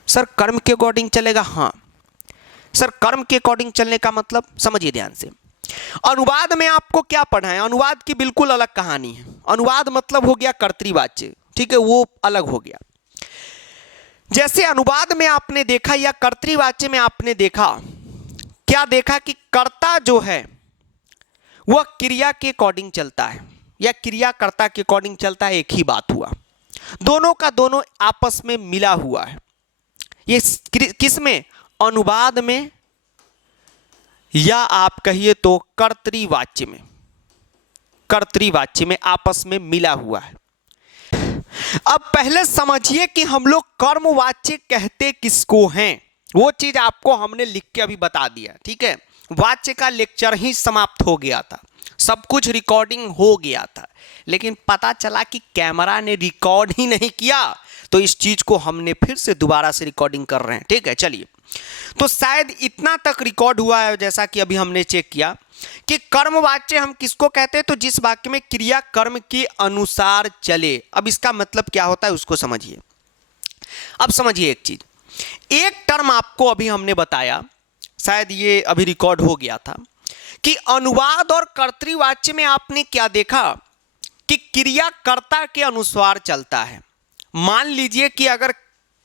सर, कर्म के अकॉर्डिंग चलेगा। हाँ सर, कर्म के अकॉर्डिंग चलने का मतलब समझिए ध्यान से। अनुवाद में आपको क्या पढ़ा है, अनुवाद की बिल्कुल अलग कहानी है। अनुवाद मतलब हो गया कर्तृवाच्य, ठीक है, वो अलग हो गया। जैसे अनुवाद में आपने देखा या कर्तृवाच्य में आपने देखा, क्या देखा कि कर्ता जो है वह क्रिया के अकॉर्डिंग चलता है या क्रिया कर्ता के अकॉर्डिंग चलता है, एक ही बात हुआ। दोनों का दोनों आपस में मिला हुआ है। ये किसमें, अनुवाद में या आप कहिए तो कर्तृवाच्य में, कर्तृवाच्य में आपस में मिला हुआ है। अब पहले समझिए कि हम लोग कर्मवाच्य कहते किसको हैं, वो चीज आपको हमने लिख के अभी बता दिया। ठीक है, वाच्य का लेक्चर ही समाप्त हो गया था, सब कुछ रिकॉर्डिंग हो गया था, लेकिन पता चला कि कैमरा ने रिकॉर्ड ही नहीं किया, तो इस चीज को हमने फिर से दोबारा से रिकॉर्डिंग कर रहे हैं। ठीक है, चलिए, तो शायद इतना तक रिकॉर्ड हुआ है, जैसा कि अभी हमने चेक किया कि कर्मवाच्य हम किसको कहते हैं, तो जिस वाक्य में क्रिया कर्म के अनुसार चले। अब इसका मतलब क्या होता है उसको समझिए। अब समझिए एक चीज, एक टर्म आपको अभी हमने बताया, शायद ये अभी रिकॉर्ड हो गया था, कि अनुवाद और कर्तृवाच्य में आपने क्या देखा कि क्रिया कर्ता के अनुसार चलता है। मान लीजिए कि अगर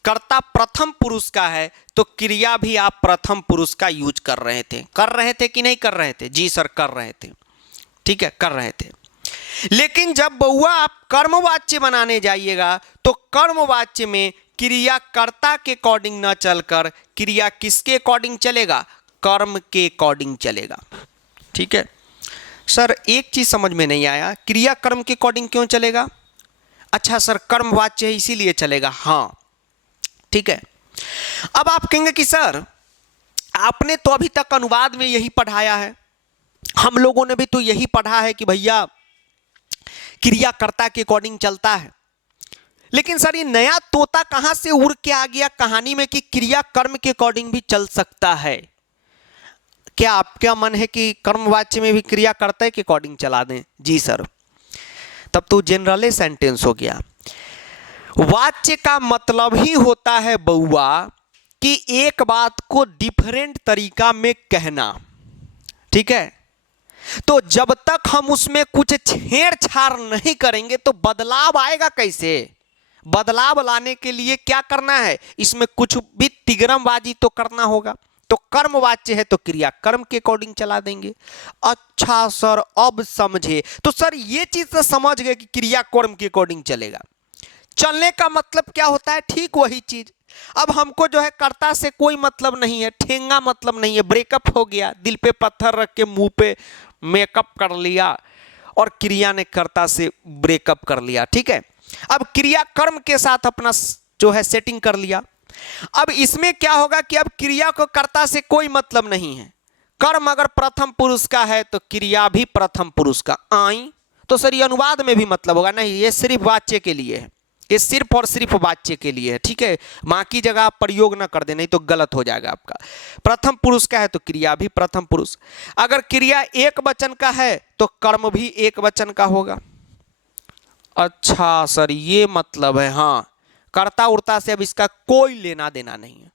कर्ता प्रथम पुरुष का है तो क्रिया भी आप प्रथम पुरुष का यूज कर रहे थे कि नहीं कर रहे थे? जी सर, कर रहे थे। ठीक है, कर रहे थे। लेकिन जब बउआ आप कर्मवाच्य बनाने जाइएगा तो कर्मवाच्य में क्रिया कर्ता के अकॉर्डिंग न चलकर क्रिया किसके अकॉर्डिंग चलेगा? कर्म के अकॉर्डिंग चलेगा। ठीक है सर, एक चीज समझ में नहीं आया, क्रिया कर्म के अकॉर्डिंग क्यों चलेगा? अच्छा सर, कर्मवाच्य है इसीलिए चलेगा। हाँ ठीक है। अब आप कहेंगे कि सर आपने तो अभी तक अनुवाद में यही पढ़ाया है, हम लोगों ने भी तो यही पढ़ा है कि भैया क्रियाकर्ता के अकॉर्डिंग चलता है, लेकिन सर ये नया तोता कहां से उड़ के आ गया कहानी में कि क्रिया कर्म के अकॉर्डिंग भी चल सकता है? क्या आपका मन है कि कर्मवाच्य में भी क्रियाकर्ता के अकॉर्डिंग चला दें? जी सर, तब तो जनरल सेंटेंस हो गया। वाच्य का मतलब ही होता है बउआ कि एक बात को डिफरेंट तरीका में कहना। ठीक है, तो जब तक हम उसमें कुछ छेड़छाड़ नहीं करेंगे तो बदलाव आएगा कैसे? बदलाव लाने के लिए क्या करना है? इसमें कुछ भी तिगरमबाजी तो करना होगा। तो कर्मवाच्य है तो क्रिया कर्म के अकॉर्डिंग चला देंगे। अच्छा सर, अब समझे। तो सर ये चीज तो समझ गए कि क्रिया कर्म के अकॉर्डिंग चलेगा। चलने का मतलब क्या होता है? ठीक वही चीज। अब हमको जो है कर्ता से कोई मतलब नहीं है, ठेंगा मतलब नहीं है। ब्रेकअप हो गया, दिल पे पत्थर रख के मुंह पे मेकअप कर लिया और क्रिया ने कर्ता से ब्रेकअप कर लिया। ठीक है, अब क्रिया कर्म के साथ अपना जो है सेटिंग कर लिया। अब इसमें क्या होगा कि अब क्रिया को कर्ता से कोई मतलब नहीं है। कर्म अगर प्रथम पुरुष का है तो क्रिया भी प्रथम पुरुष का। आई तो सर ये अनुवाद में भी मतलब होगा? नहीं, ये सिर्फ वाच्य के लिए है, ये सिर्फ और सिर्फ वाच्य के लिए है। ठीक है, बाकी जगह आप प्रयोग ना कर दे, नहीं तो गलत हो जाएगा आपका। प्रथम पुरुष का है तो क्रिया भी प्रथम पुरुष। अगर क्रिया एक वचन का है तो कर्म भी एक वचन का होगा। अच्छा सर ये मतलब है। हाँ, कर्ता उर्ता से अब इसका कोई लेना देना नहीं है।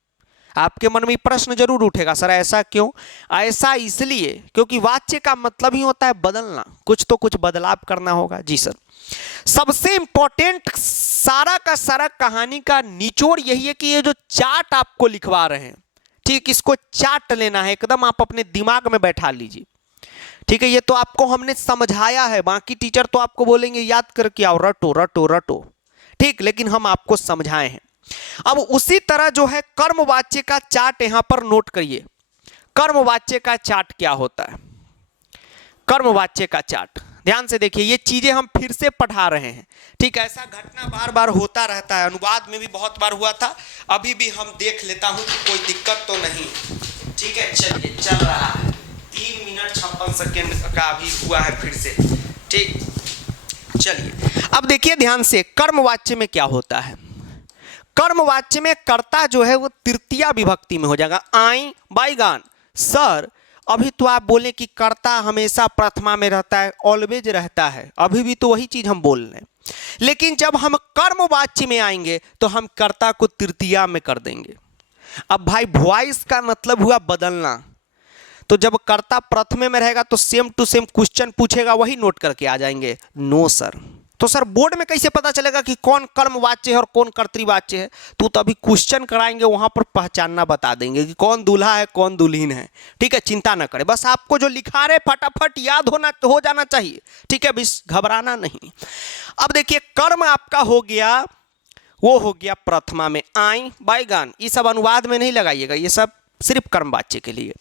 आपके मन में प्रश्न जरूर उठेगा, सर ऐसा क्यों? ऐसा इसलिए क्योंकि वाच्य का मतलब ही होता है बदलना, कुछ तो कुछ बदलाव करना होगा। जी सर, सबसे इंपॉर्टेंट सारा का सारा कहानी का निचोड़ यही है कि ये जो चार्ट आपको लिखवा रहे हैं, ठीक, इसको चार्ट लेना है, एकदम आप अपने दिमाग में बैठा लीजिए। ठीक है, ये तो आपको हमने समझाया है, बाकी टीचर तो आपको बोलेंगे याद करके आओ, रटो रटो रटो। ठीक, लेकिन हम आपको समझाए हैं। अब उसी तरह जो है कर्मवाच्य का चार्ट यहां पर नोट करिए। कर्मवाच्य का चार्ट क्या होता है? कर्मवाच्य का चार्ट ध्यान से देखिए, ये चीजें हम फिर से पढ़ा रहे हैं। ठीक, ऐसा घटना बार बार होता रहता है, अनुवाद में भी बहुत बार हुआ था, अभी भी हम देख लेता हूं कि कोई दिक्कत तो नहीं। ठीक है, चलिए, चल रहा है 3 मिनट 56 सेकेंड का अभी हुआ है फिर से। ठीक, चलिए अब देखिए ध्यान से, कर्मवाच्य में क्या होता है? कर्मवाच्य में कर्ता जो है वो तृतीया विभक्ति में हो जाएगा। आई बाईगान। सर अभी तो आप बोले कि कर्ता हमेशा प्रथमा में रहता है, ऑलवेज रहता है, अभी भी तो वही चीज हम बोल रहे हैं, लेकिन जब हम कर्मवाच्य में आएंगे तो हम कर्ता को तृतीया में कर देंगे। अब भाई वॉइस का मतलब हुआ बदलना, तो जब कर्ता प्रथमे में रहेगा तो सेम टू सेम क्वेश्चन पूछेगा, वही नोट करके आ जाएंगे। नो सर, तो सर बोर्ड में कैसे पता चलेगा कि कौन कर्मवाच्य है और कौन कर्तृवाच्य है? तो तभी क्वेश्चन कराएंगे, वहां पर पहचानना बता देंगे कि कौन दूल्हा है कौन दुल्हन है। ठीक है, चिंता ना करें, बस आपको जो लिखा रहे फटाफट याद हो जाना चाहिए। ठीक है, बस घबराना नहीं। अब देखिए कर्म आपका हो गया, वो हो गया प्रथमा में, आई बाईगान, ये सब अनुवाद में नहीं लगाइएगा, ये सब सिर्फ कर्मवाच्य के लिए।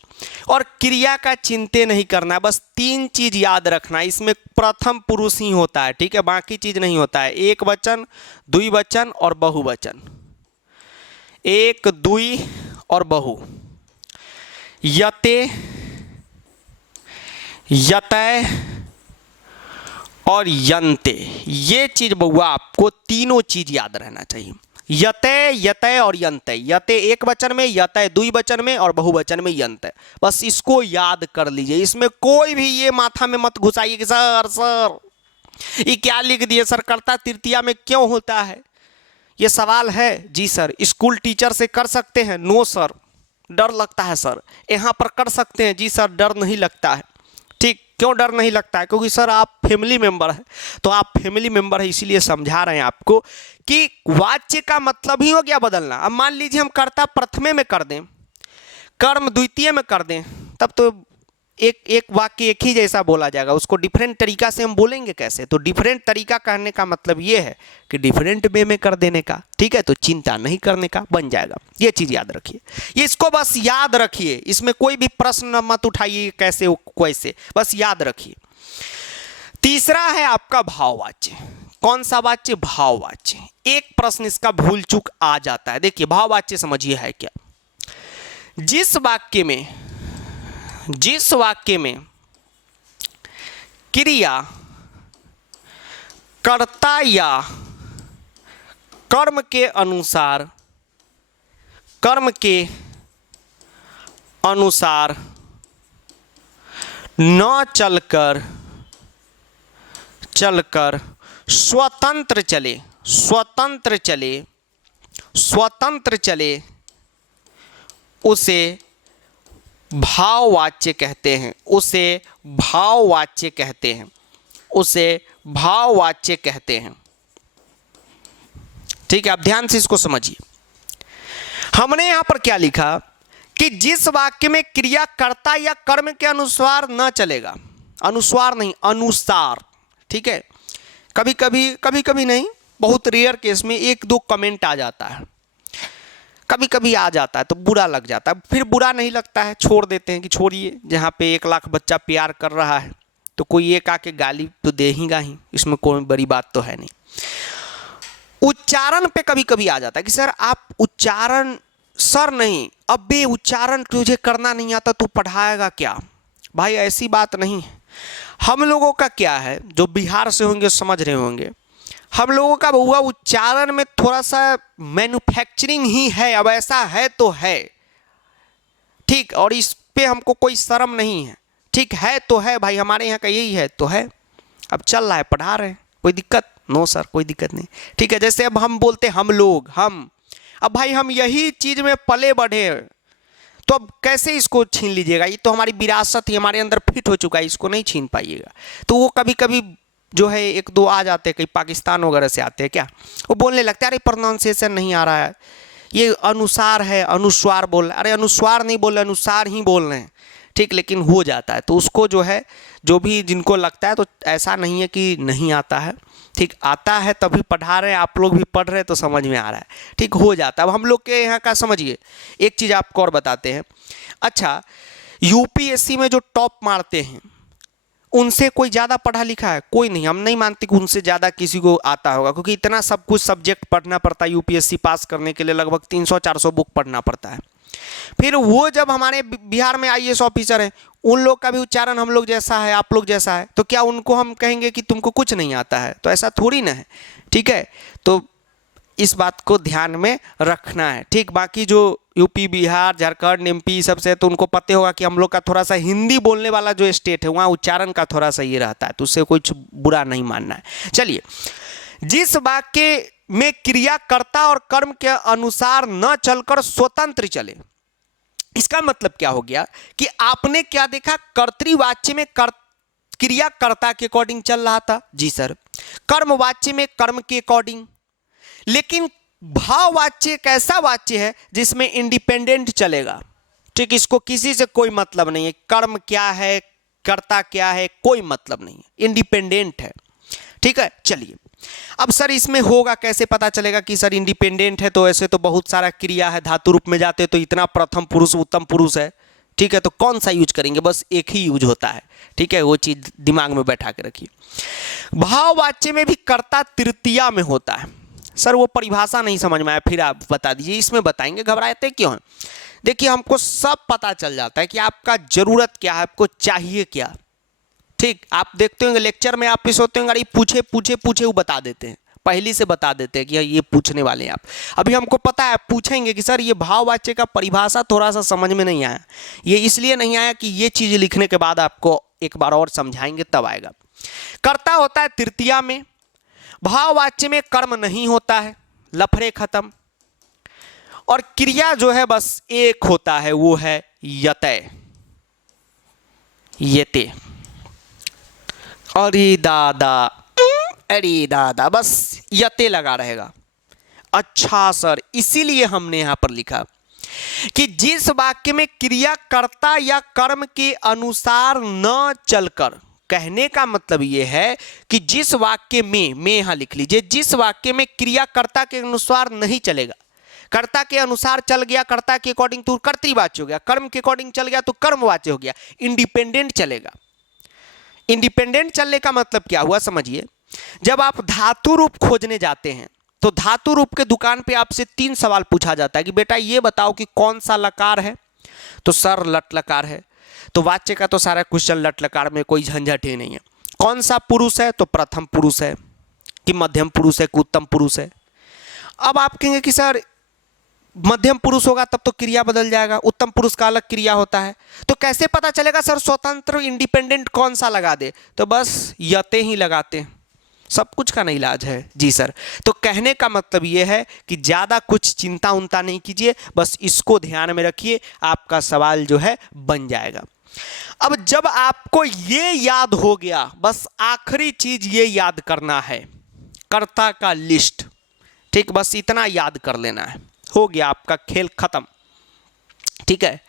और क्रिया का चिंता नहीं करना, बस 3 चीज याद रखना, इसमें प्रथम पुरुष ही होता है। ठीक है, बाकी चीज नहीं होता है। एक वचन, द्विवचन और बहुवचन, एक द्वि और बहु, यते यतय और यन्ते, ये चीज बउआ आपको तीनों चीज याद रहना चाहिए। यतय, यतय और यन्तय, यते एक वचन में, यतय द्विवचन में और बहुवचन में यन्तय, बस इसको याद कर लीजिए। इसमें कोई भी ये माथा में मत घुसाइए कि सर ये क्या लिख दिए सर, कर्ता तृतीया में क्यों होता है, ये सवाल है। जी सर, स्कूल टीचर से कर सकते हैं? नो सर, डर लगता है सर। यहाँ पर कर सकते हैं? जी सर, डर नहीं लगता है। ठीक, क्यों डर नहीं लगता है? क्योंकि सर आप फैमिली मेंबर है, तो आप फैमिली मेंबर है इसीलिए समझा रहे हैं आपको कि वाच्य का मतलब ही हो गया बदलना। अब मान लीजिए हम कर्ता प्रथमे में कर दें, कर्म द्वितीय में कर दें, तब तो एक एक वाक्य एक ही जैसा बोला जाएगा, उसको डिफरेंट तरीका से हम बोलेंगे कैसे? तो डिफरेंट तरीका कहने का मतलब ये है कि डिफरेंट वे में कर देने का, ठीक है? तो चिंता नहीं करने का बन जाएगा, ये चीज़ याद रखिए, ये इसको बस याद रखिए, इसमें कोई भी प्रश्न मत उठाइए कैसे कैसे, बस याद रखिए। तीसरा है आपका भाववाच्य। कौन सा वाच्य? भाववाच्य। एक प्रश्न इसका भूल चूक आ जाता है। देखिए भाववाच्य समझिए है क्या? जिस वाक्य में क्रिया कर्ता या कर्म के अनुसार न चलकर स्वतंत्र चले उसे भाववाच्य कहते हैं। ठीक है, आप ध्यान से इसको समझिए। हमने यहां पर क्या लिखा कि जिस वाक्य में क्रिया कर्ता या कर्म के अनुसार न चलेगा, अनुस्वार नहीं अनुसार, ठीक है? कभी कभी नहीं, बहुत रेयर केस में एक दो कमेंट आ जाता है, कभी कभी आ जाता है तो बुरा लग जाता है, फिर बुरा नहीं लगता है, छोड़ देते हैं कि छोड़िए, जहाँ पे 1 लाख बच्चा प्यार कर रहा है तो कोई एक आके गाली तो दे ही गा ही, इसमें कोई बड़ी बात तो है नहीं। उच्चारण पे कभी कभी आ जाता है कि सर आप उच्चारण, सर नहीं अबे उच्चारण तुझे करना नहीं आता तो पढ़ाएगा क्या? भाई ऐसी बात नहीं है। हम लोगों का क्या है, जो बिहार से होंगे समझ रहे होंगे, हम लोगों का हुआ उच्चारण में थोड़ा सा मैन्युफैक्चरिंग ही है, अब ऐसा है तो है, ठीक, और इस पे हमको कोई शर्म नहीं है, ठीक है तो है भाई, हमारे यहाँ का यही है तो है, अब चल रहा है, पढ़ा रहे हैं, कोई दिक्कत? नो सर कोई दिक्कत नहीं, ठीक है। जैसे अब हम बोलते हम लोग, अब भाई हम यही चीज़ में पले बढ़े, तो अब कैसे इसको छीन लीजिएगा? ये तो हमारी विरासत ही हमारे अंदर फिट हो चुका है, इसको नहीं छीन पाइएगा। तो वो कभी कभी जो है 1-2 आ जाते हैं, कहीं पाकिस्तान वगैरह से आते हैं क्या, वो बोलने लगते हैं अरे प्रोनाउंसिएशन नहीं आ रहा है, ये अनुसार है, अनुस्वार बोल रहे, अरे अनुस्वार नहीं बोल रहे, अनुसार ही बोल रहे हैं, ठीक, लेकिन हो जाता है। तो उसको जो है, जो भी जिनको लगता है, तो ऐसा नहीं है कि नहीं आता है, ठीक, आता है तभी पढ़ा रहे हैं, आप लोग भी पढ़ रहे हैं तो समझ में आ रहा है, ठीक, हो जाता है। अब हम लोग के यहाँ का समझिए, एक चीज़ आपको और बताते हैं। अच्छा, यूपीएससी में जो टॉप मारते हैं उनसे कोई ज़्यादा पढ़ा लिखा है? कोई नहीं, हम नहीं मानते कि उनसे ज़्यादा किसी को आता होगा, क्योंकि इतना सब कुछ सब्जेक्ट पढ़ना पड़ता है यूपीएससी पास करने के लिए, लगभग 300-400 बुक पढ़ना पड़ता है। फिर वो जब हमारे बिहार में आईएएस ऑफिसर हैं, उन लोग का भी उच्चारण हम लोग जैसा है, आप लोग जैसा है, तो क्या उनको हम कहेंगे कि तुमको कुछ नहीं आता है? तो ऐसा थोड़ी ना है, ठीक है? तो इस बात को ध्यान में रखना है, ठीक। बाकी जो यूपी, बिहार, झारखंड, एमपी सबसे, तो उनको पता होगा कि हम लोग का थोड़ा सा हिंदी बोलने वाला जो स्टेट है वहाँ उच्चारण का थोड़ा सा ये रहता है, तो उससे कुछ बुरा नहीं मानना है। चलिए, जिस वाक्य में क्रिया कर्ता और कर्म के अनुसार न चलकर स्वतंत्र चले, इसका मतलब क्या हो गया कि आपने क्या देखा, कर्तृवाच्य में क्रिया कर्ता के अकॉर्डिंग चल रहा था, जी सर, कर्मवाच्य में कर्म के अकॉर्डिंग, लेकिन भाववाच्य एक ऐसा वाच्य है जिसमें इंडिपेंडेंट चलेगा, ठीक, इसको किसी से कोई मतलब नहीं है, कर्म क्या है, कर्ता क्या है, कोई मतलब नहीं है, इंडिपेंडेंट है, ठीक है। चलिए, अब सर इसमें होगा कैसे, पता चलेगा कि सर इंडिपेंडेंट है? तो ऐसे तो बहुत सारा क्रिया है, धातु रूप में जाते तो इतना प्रथम पुरुष उत्तम पुरुष है, ठीक है, तो कौन सा यूज करेंगे? बस एक ही यूज होता है, ठीक है, वो चीज़ दिमाग में बैठा के रखिए। भाववाच्य में भी कर्ता तृतीया में होता है। सर वो परिभाषा नहीं समझ में आया, फिर आप बता दीजिए, इसमें बताएंगे, घबराते क्यों हैं? देखिए, हमको सब पता चल जाता है कि आपका ज़रूरत क्या है, आपको चाहिए क्या, ठीक। आप देखते होंगे लेक्चर में आप इस होते होंगे, अरे पूछे पूछे पूछे, वो बता देते हैं, पहले से बता देते हैं कि ये पूछने वाले हैं आप। अभी हमको पता है, पूछेंगे कि सर ये भाववाच्य का परिभाषा थोड़ा सा समझ में नहीं आया, ये इसलिए नहीं आया कि ये चीज़ लिखने के बाद आपको एक बार और समझाएंगे, तब आएगा। कर्ता होता है तृतीया में, भाववाच्य में कर्म नहीं होता है, लफड़े खत्म, और क्रिया जो है बस एक होता है, वो है यतय, येते। अरे दादा, अरे दादा, बस यते लगा रहेगा। अच्छा सर, इसीलिए हमने यहां पर लिखा कि जिस वाक्य में क्रिया कर्ता या कर्म के अनुसार न चलकर, कहने का मतलब यह है कि जिस वाक्य में यहां लिख लीजिए, जिस वाक्य में क्रिया कर्ता के अनुसार नहीं चलेगा, कर्ता के अनुसार चल गया कर्ता के अकॉर्डिंग तो कर्तृवाच्य हो गया, कर्म के अकॉर्डिंग चल गया तो कर्मवाच्य हो गया, इंडिपेंडेंट चलेगा। इंडिपेंडेंट चलने का मतलब क्या हुआ समझिए, जब आप धातु रूप खोजने जाते हैं तो धातु रूप के दुकान पे आपसे 3 सवाल पूछा जाता है कि बेटा ये बताओ कि कौन सा लकार है, तो सर लट लकार है, तो वाच्य का तो सारा क्वेश्चन लट लकार में कोई झंझट ही नहीं है। कौन सा पुरुष है, तो प्रथम पुरुष है कि मध्यम पुरुष है कि उत्तम पुरुष है। अब आप कहेंगे कि सर मध्यम पुरुष होगा तब तो क्रिया बदल जाएगा, उत्तम पुरुष का अलग क्रिया होता है, तो कैसे पता चलेगा सर स्वतंत्र इंडिपेंडेंट कौन सा लगा दे, तो बस यते ही लगाते, सब कुछ का नहीं इलाज है जी सर। तो कहने का मतलब ये है कि ज़्यादा कुछ चिंता उनता नहीं कीजिए, बस इसको ध्यान में रखिए, आपका सवाल जो है बन जाएगा। अब जब आपको ये याद हो गया, बस आखिरी चीज ये याद करना है, कर्ता का लिस्ट, ठीक, बस इतना याद कर लेना है, हो गया आपका खेल खत्म। ठीक है,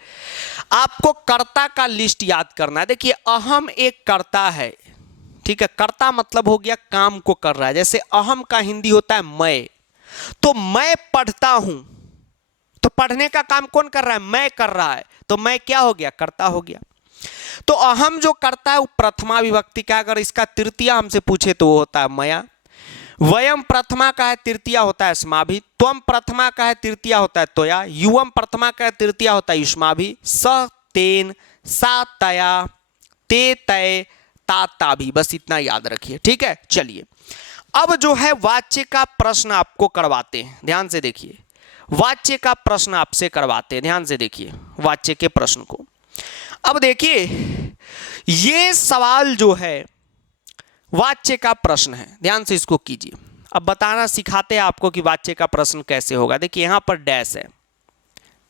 आपको कर्ता का लिस्ट याद करना है। देखिए अहम एक कर्ता है, ठीक है, कर्ता मतलब हो गया काम को कर रहा है। जैसे अहम का हिंदी होता है मैं, तो मैं पढ़ता हूं, तो पढ़ने का काम कौन कर रहा है, मैं कर रहा है, तो मैं क्या हो गया, कर्ता हो गया। तो अहम जो करता है वो प्रथमा विभक्ति का, अगर इसका तृतीया हमसे पूछे तो वो होता है मया। वयम प्रथमा का है, तृतीया होता है अस्माभि। त्वम प्रथमा का है, तृतीया होता है त्वया। युवम प्रथमा का है, तृतीया होता है युष्माभि। स तेन, सा तया, ते तय, ता ताभि, बस इतना याद रखिए। ठीक है, चलिए अब जो है वाच्य का प्रश्न आपको करवाते हैं, ध्यान से देखिए, वाच्य का प्रश्न आपसे करवाते हैं, ध्यान से देखिए वाच्य के प्रश्न को। अब देखिए ये सवाल जो है वाच्य का प्रश्न है, ध्यान से इसको कीजिए। अब बताना सिखाते हैं आपको कि वाच्य का प्रश्न कैसे होगा। देखिए यहां पर डैश है,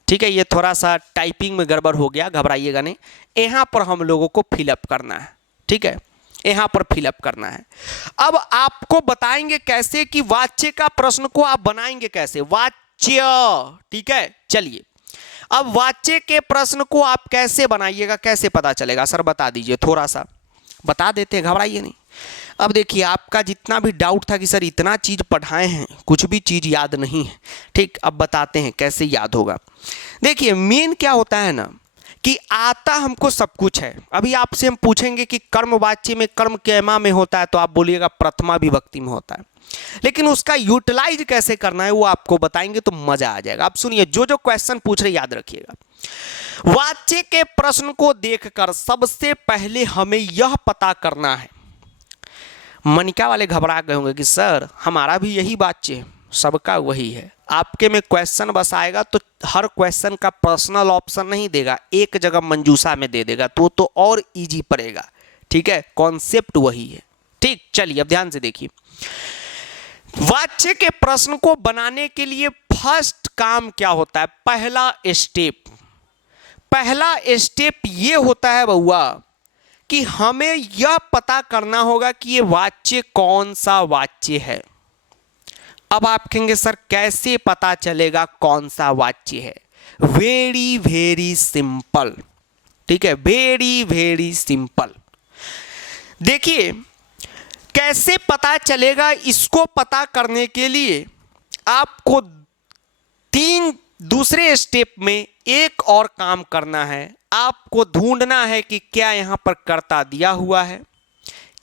ठीक है, ये थोड़ा सा टाइपिंग में गड़बड़ हो गया, घबराइएगा नहीं। यहां पर हम लोगों को फिलअप करना है, ठीक है, यहां पर फिलअप करना है। अब आपको बताएंगे कैसे कि वाच्य का प्रश्न को आप बनाएंगे कैसे, वाच्य, ठीक है। चलिए अब वाच्य के प्रश्न को आप कैसे बनाइएगा, कैसे पता चलेगा, सर बता दीजिए, थोड़ा सा बता देते हैं, घबराइए नहीं। अब देखिए आपका जितना भी डाउट था कि सर इतना चीज पढ़ाए हैं कुछ भी चीज याद नहीं है, ठीक, अब बताते हैं कैसे याद होगा। देखिए मेन क्या होता है ना कि आता हमको सब कुछ है। अभी आपसे हम पूछेंगे कि कर्म वाच्य में कर्म कैमा में होता है, तो आप बोलिएगा प्रथमा विभक्ति में होता है, लेकिन उसका यूटिलाइज कैसे करना है वो आपको बताएंगे तो मजा आ जाएगा। आप सुनिए, जो जो क्वेश्चन पूछ रहे याद रखिएगा। वाच्य के प्रश्न को देखकर सबसे पहले हमें यह पता करना है, मनिका वाले घबरा गए होंगे कि सर हमारा भी यही वाच्य है, सबका वही है। आपके में क्वेश्चन बस आएगा तो हर क्वेश्चन का पर्सनल ऑप्शन नहीं देगा, एक जगह मंजूसा में दे देगा, तो और इजी पड़ेगा, ठीक है, कॉन्सेप्ट वही है। ठीक, चलिए अब ध्यान से देखिए, वाच्य के प्रश्न को बनाने के लिए फर्स्ट काम क्या होता है, पहला स्टेप ये होता है बउआ कि हमें यह पता करना होगा कि ये वाच्य कौन सा वाच्य है। अब आप कहेंगे सर कैसे पता चलेगा कौन सा वाच्य है, वेरी वेरी सिंपल, ठीक है, वेरी वेरी सिंपल। देखिए कैसे पता चलेगा, इसको पता करने के लिए आपको दूसरे स्टेप में एक और काम करना है। आपको ढूंढना है कि क्या यहां पर कर्ता दिया हुआ है,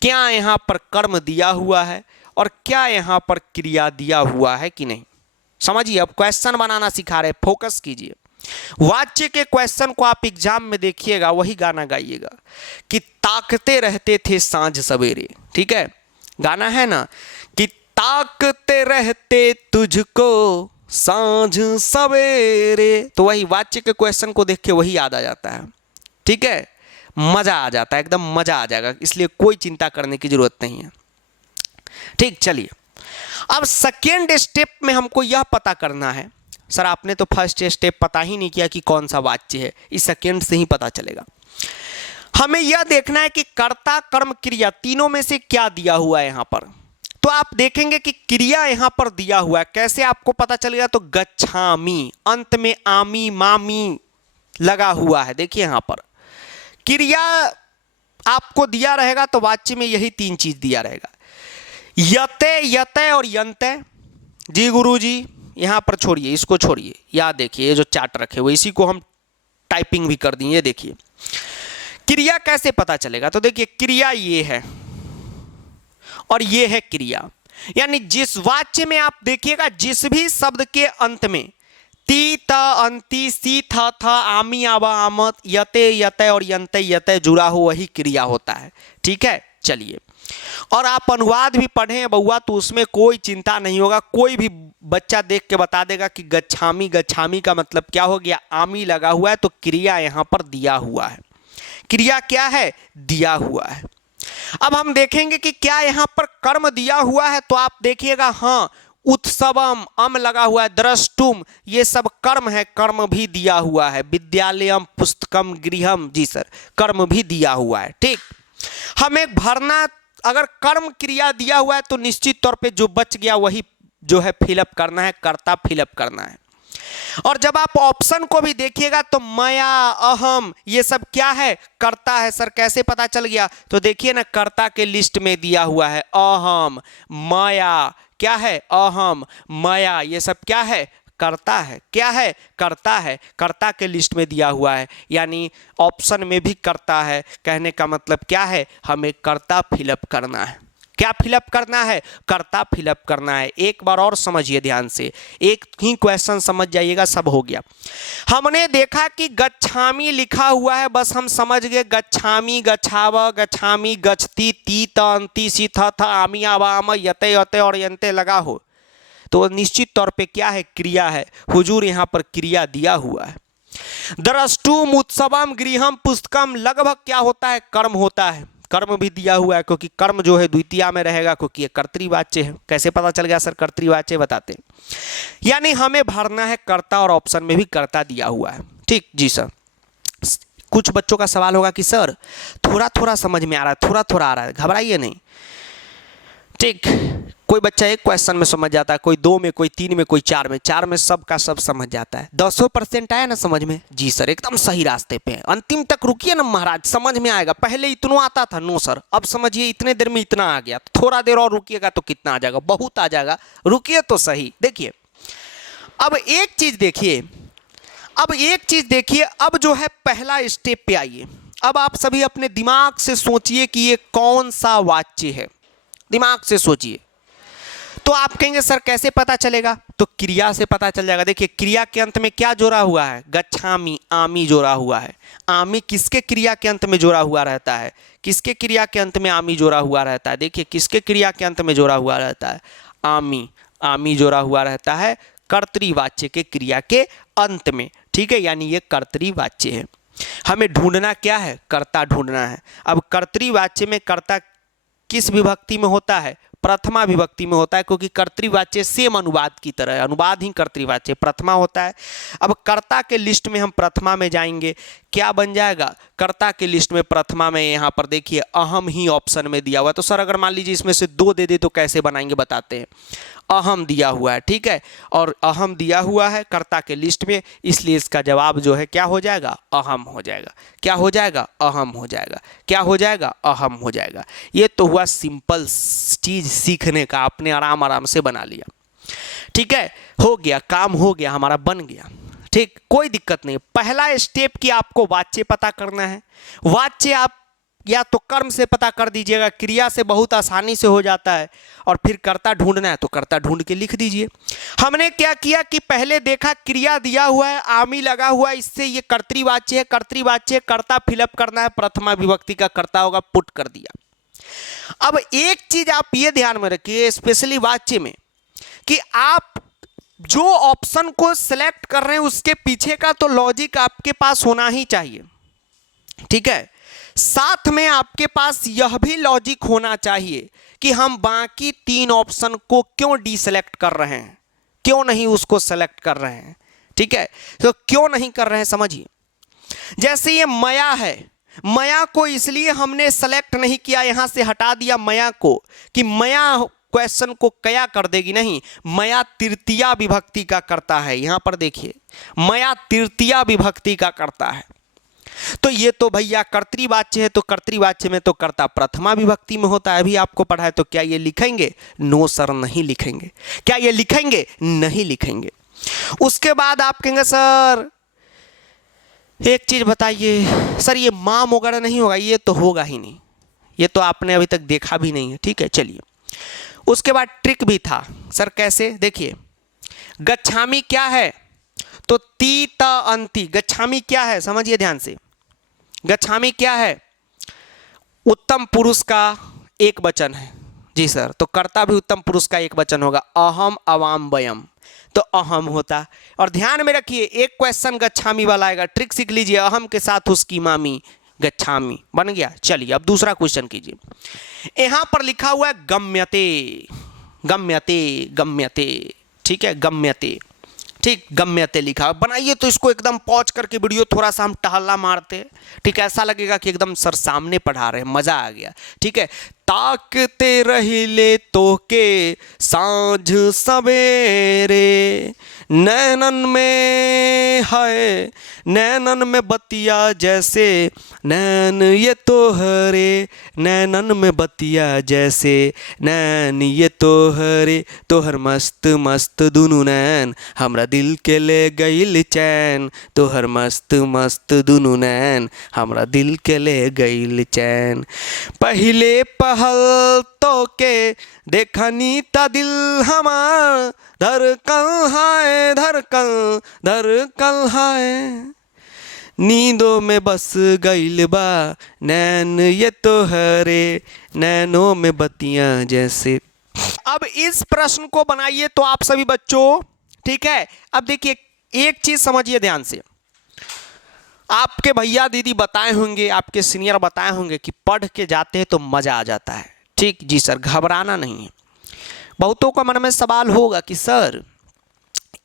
क्या यहां पर कर्म दिया हुआ है, और क्या यहां पर क्रिया दिया हुआ है कि नहीं। समझिए, अब क्वेश्चन बनाना सिखा रहे, फोकस कीजिए। वाच्य के क्वेश्चन को आप एग्जाम में देखिएगा, वही गाना गाइएगा कि ताकते रहते थे सांझ सवेरे, ठीक है, गाना है ना कि ताकते रहते तुझको सांझ सवेरे, तो वही वाच्य के क्वेश्चन को देख के वही याद आ जाता है, ठीक है, मजा आ जाता है, एकदम मजा आ जाएगा, इसलिए कोई चिंता करने की जरूरत नहीं है। ठीक, चलिए अब सेकेंड स्टेप में हमको यह पता करना है, सर आपने तो फर्स्ट स्टेप पता ही नहीं किया कि कौन सा वाच्य है, इस सेकेंड से ही पता चलेगा। हमें यह देखना है कि कर्ता कर्म क्रिया तीनों में से क्या दिया हुआ है यहां पर। तो आप देखेंगे कि क्रिया यहां पर दिया हुआ है, कैसे आपको पता चलेगा? तो गच्छामी, अंत में आमी मामी लगा हुआ है। देखिए यहां पर क्रिया आपको दिया रहेगा तो वाच्य में यही तीन चीज दिया रहेगा, यते, यते और यंते। जी गुरुजी, यहां पर छोड़िए, इसको छोड़िए, याद देखिए ये जो चार्ट रखे हुए इसी को हम टाइपिंग भी कर दिए। देखिए क्रिया कैसे पता चलेगा? तो देखिए क्रिया ये है और ये है क्रिया, यानी जिस वाच्य में आप देखिएगा जिस भी शब्द के अंत में ती त अंति सी था आमी आवा आमत यते यते और यंते यते जुड़ा हो वही क्रिया होता है। ठीक है, चलिए। और आप अनुवाद भी पढ़ें बउआ तो उसमें कोई चिंता नहीं होगा, कोई भी बच्चा देख के बता देगा कि गच्छामी, गच्छामी का मतलब क्या हो गया? आमी लगा हुआ है तो क्रिया यहां पर दिया हुआ है। क्रिया क्या है? दिया हुआ है। अब हम देखेंगे कि क्या यहां पर कर्म दिया हुआ है, तो आप देखिएगा हाँ, उत्सवम, अम लगा हुआ है, द्रष्टुम, ये सब कर्म है, कर्म भी दिया हुआ है। विद्यालयम, पुस्तकम, गृहम, जी सर, कर्म भी दिया हुआ है। ठीक, हमें भरना, अगर कर्म क्रिया दिया हुआ है तो निश्चित तौर पे जो बच गया वही जो है फिलअप करना है, कर्ता फिलअप करना है। और जब आप ऑप्शन को भी देखिएगा तो मया, अहम, ये सब क्या है? कर्ता है। सर कैसे पता चल गया? तो देखिए ना, कर्ता के लिस्ट में दिया हुआ है अहम, मया, क्या है? अहम, मया, ये सब क्या है? कर्ता है। क्या है? कर्ता है, कर्ता के लिस्ट में दिया हुआ है, यानी ऑप्शन में भी कर्ता है। कहने का मतलब क्या है? हमें कर्ता फिलअप करना है। क्या फिलअप करना है? कर्ता फिलअप करना है। एक बार और समझिए ध्यान से, एक ही क्वेश्चन समझ जाइएगा, सब हो गया। हमने देखा कि गच्छामी लिखा हुआ है, बस हम समझ गए गच्छामी, गच्छाव, गच्छामी, गच्छति, ती त अंति सी था आमी आवाम यते यते और यंते लगा हो तो निश्चित तौर पे क्या है? क्रिया है। हुजूर यहाँ पर क्रिया दिया हुआ है। द्रष्टुम, उत्सवम, गृहम, पुस्तकम, लगभग क्या होता है? कर्म होता है। कर्म भी दिया हुआ है क्योंकि कर्म जो है द्वितीया में रहेगा क्योंकि ये कर्तृवाच्य है। कैसे पता चल गया सर कर्तृवाच्य? बताते हैं, यानी हमें भरना है कर्ता और ऑप्शन में भी कर्ता दिया हुआ है। ठीक जी सर। कुछ बच्चों का सवाल होगा कि सर थोड़ा थोड़ा समझ में आ रहा है, थोड़ा थोड़ा आ रहा है, घबराइए नहीं। ठीक, कोई बच्चा एक क्वेश्चन में समझ जाता है, कोई 2 में, कोई 3 में, कोई 4 में, 4 में सब का सब समझ जाता है। 100% आया ना समझ में? जी सर, एकदम सही रास्ते पे हैं। अंतिम तक रुकिए ना महाराज, समझ में आएगा। पहले इतना आता था, नो सर, अब समझिए इतने देर में इतना आ गया, थोड़ा देर और रुकिएगा तो कितना आ जाएगा? बहुत आ जाएगा, रुकिए तो सही। देखिए अब एक चीज देखिए, अब जो है पहला स्टेप पे आइए। अब आप सभी अपने दिमाग से सोचिए कि ये कौन सा वाच्य है, दिमाग से सोचिए। तो आप कहेंगे सर कैसे पता चलेगा? तो क्रिया से पता चल जाएगा। देखिए क्रिया के अंत में क्या जोड़ा हुआ है? गच्छामी, आमी जोड़ा हुआ है। आमी किसके क्रिया के अंत में जोड़ा हुआ रहता है? किसके क्रिया के अंत में आमी जोड़ा हुआ रहता है? देखिए किसके क्रिया के अंत में जोड़ा हुआ रहता है? आमी, आमी जोड़ा हुआ रहता है कर्तृवाच्य के क्रिया के अंत में। ठीक है, यानी ये कर्तृवाच्य है। हमें ढूंढना क्या है? कर्ता ढूंढना है। अब कर्तृवाच्य में कर्ता किस विभक्ति में होता है? प्रथमा विभक्ति में होता है, क्योंकि कर्तृवाच्य सेम अनुवाद की तरह है, अनुवाद ही कर्तृवाच्य प्रथमा होता है। अब कर्ता के लिस्ट में हम प्रथमा में जाएंगे, क्या बन जाएगा? कर्ता के लिस्ट में प्रथमा में यहाँ पर देखिए अहम ही ऑप्शन में दिया हुआ है। तो सर अगर मान लीजिए इसमें से 2 दे दे तो कैसे बनाएंगे बताते हैं। अहम दिया हुआ है, ठीक है, और अहम दिया हुआ है कर्ता के लिस्ट में, इसलिए इसका जवाब जो है क्या हो जाएगा? अहम हो जाएगा। क्या हो जाएगा? अहम हो जाएगा। क्या हो जाएगा? अहम हो जाएगा। ये तो हुआ सिंपल चीज सीखने का, आपने आराम आराम से बना लिया। ठीक है, हो गया, काम हो गया हमारा, बन गया। ठीक, कोई दिक्कत नहीं। पहला स्टेप की आपको वाच्य पता करना है। वाच्य आप या तो कर्म से पता कर दीजिएगा, क्रिया से बहुत आसानी से हो जाता है, और फिर कर्ता ढूंढना है तो कर्ता ढूंढ के लिख दीजिए। हमने क्या किया कि पहले देखा क्रिया दिया हुआ है, आमी लगा हुआ है, इससे ये कर्तृवाच्य है। कर्तृवाच्य कर्ता फिलअप करना है, प्रथमा विभक्ति का कर्ता होगा, पुट कर दिया। अब एक चीज आप ये ध्यान में रखिए स्पेशली वाच्य में, कि आप जो ऑप्शन को सिलेक्ट कर रहे हैं उसके पीछे का तो लॉजिक आपके पास होना ही चाहिए। ठीक है, साथ में आपके पास यह भी लॉजिक होना चाहिए कि हम बाकी 3 ऑप्शन को क्यों डीसेलेक्ट कर रहे हैं, क्यों नहीं उसको सेलेक्ट कर रहे हैं। ठीक है, तो क्यों नहीं कर रहे हैं समझिए। जैसे ये मया है, मया को इसलिए हमने सेलेक्ट नहीं किया, यहां से हटा दिया मया को, कि मया क्वेश्चन को क्या कर देगी, नहीं, मया तृतीया विभक्ति का करता है। यहां पर देखिए, मया तृतीया विभक्ति का करता है। तो ये तो भैया कर्तृवाच्य है, तो कर्तृवाच्य में तो कर्ता प्रथमा विभक्ति में होता है, अभी आपको पढ़ा है। तो क्या ये लिखेंगे? नो सर, नहीं लिखेंगे। क्या ये लिखेंगे? नहीं लिखेंगे। उसके बाद आप कहेंगे सर एक चीज बताइए, सर ये माम वगैरह नहीं होगा? ये तो होगा ही नहीं, ये तो आपने अभी तक देखा भी नहीं है। ठीक है, चलिए। उसके बाद ट्रिक भी था सर, कैसे? देखिए, गच्छामी क्या है? तो ती त अंति। गच्छामी क्या है? समझिए ध्यान से। गच्छामी क्या है? उत्तम पुरुष का एक वचन है। जी सर, तो कर्ता भी उत्तम पुरुष का एक वचन होगा। अहम अवाम वयम, तो अहम होता। और ध्यान में रखिए, एक क्वेश्चन गच्छामी वाला आएगा, ट्रिक सीख लीजिए। अहम के साथ उसकी मामी, गच्छामी बन गया। चलिए अब दूसरा क्वेश्चन कीजिए। यहां पर लिखा हुआ है गम्यते, गम्यते, गम्यते। ठीक है, गम्यते। ठीक, गम्यते लिखा बनाइए। तो इसको एकदम पॉज करके वीडियो थोड़ा सा हम टहला मारते हैं। ठीक है, ऐसा लगेगा कि एकदम सर सामने पढ़ा रहे हैं, मजा आ गया। ठीक है, ताकते रहिले तो के सांझ सवेरे, नैनन में है, नैनन में बतिया जैसे, नैन ये तोहरे, नैनन में बतिया जैसे, नैन ये तोहरे, तोहर मस्त मस्त दुनु नैन, हमरा दिल के ले गईल चैन, तोहर मस्त मस्त दुनु नैन, हमरा दिल के ले गईल चैन। पहले पहल तो के देखनी ता दिल हमार, धड़कन है, धड़कन, धड़कन है, नींदों में बस गईल बा, नैन ये तोहरे, नैनों में बत्तियां जैसे। अब इस प्रश्न को बनाइए तो आप सभी बच्चों। ठीक है, अब देखिए एक चीज समझिए ध्यान से। आपके भैया दीदी बताए होंगे, आपके सीनियर बताए होंगे कि पढ़ के जाते हैं तो मजा आ जाता है। ठीक, जी सर, घबराना नहीं है। बहुतों का मन में सवाल होगा कि सर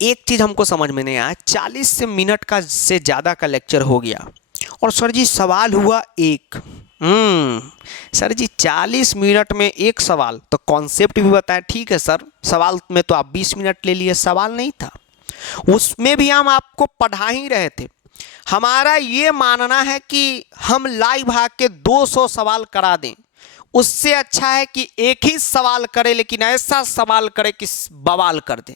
एक चीज हमको समझ में नहीं आया, 40 मिनट का से ज्यादा का लेक्चर हो गया और सर जी सवाल हुआ एक। सर जी 40 मिनट में एक सवाल, तो कॉन्सेप्ट भी बताया। ठीक है सर, सवाल में तो आप 20 मिनट ले लिए, सवाल नहीं था उसमें भी हम आपको पढ़ा ही रहे थे। हमारा ये मानना है कि हम लाइव आके 200 सवाल करा दें, उससे अच्छा है कि एक ही सवाल करें, लेकिन ऐसा सवाल करें कि बवाल कर दें।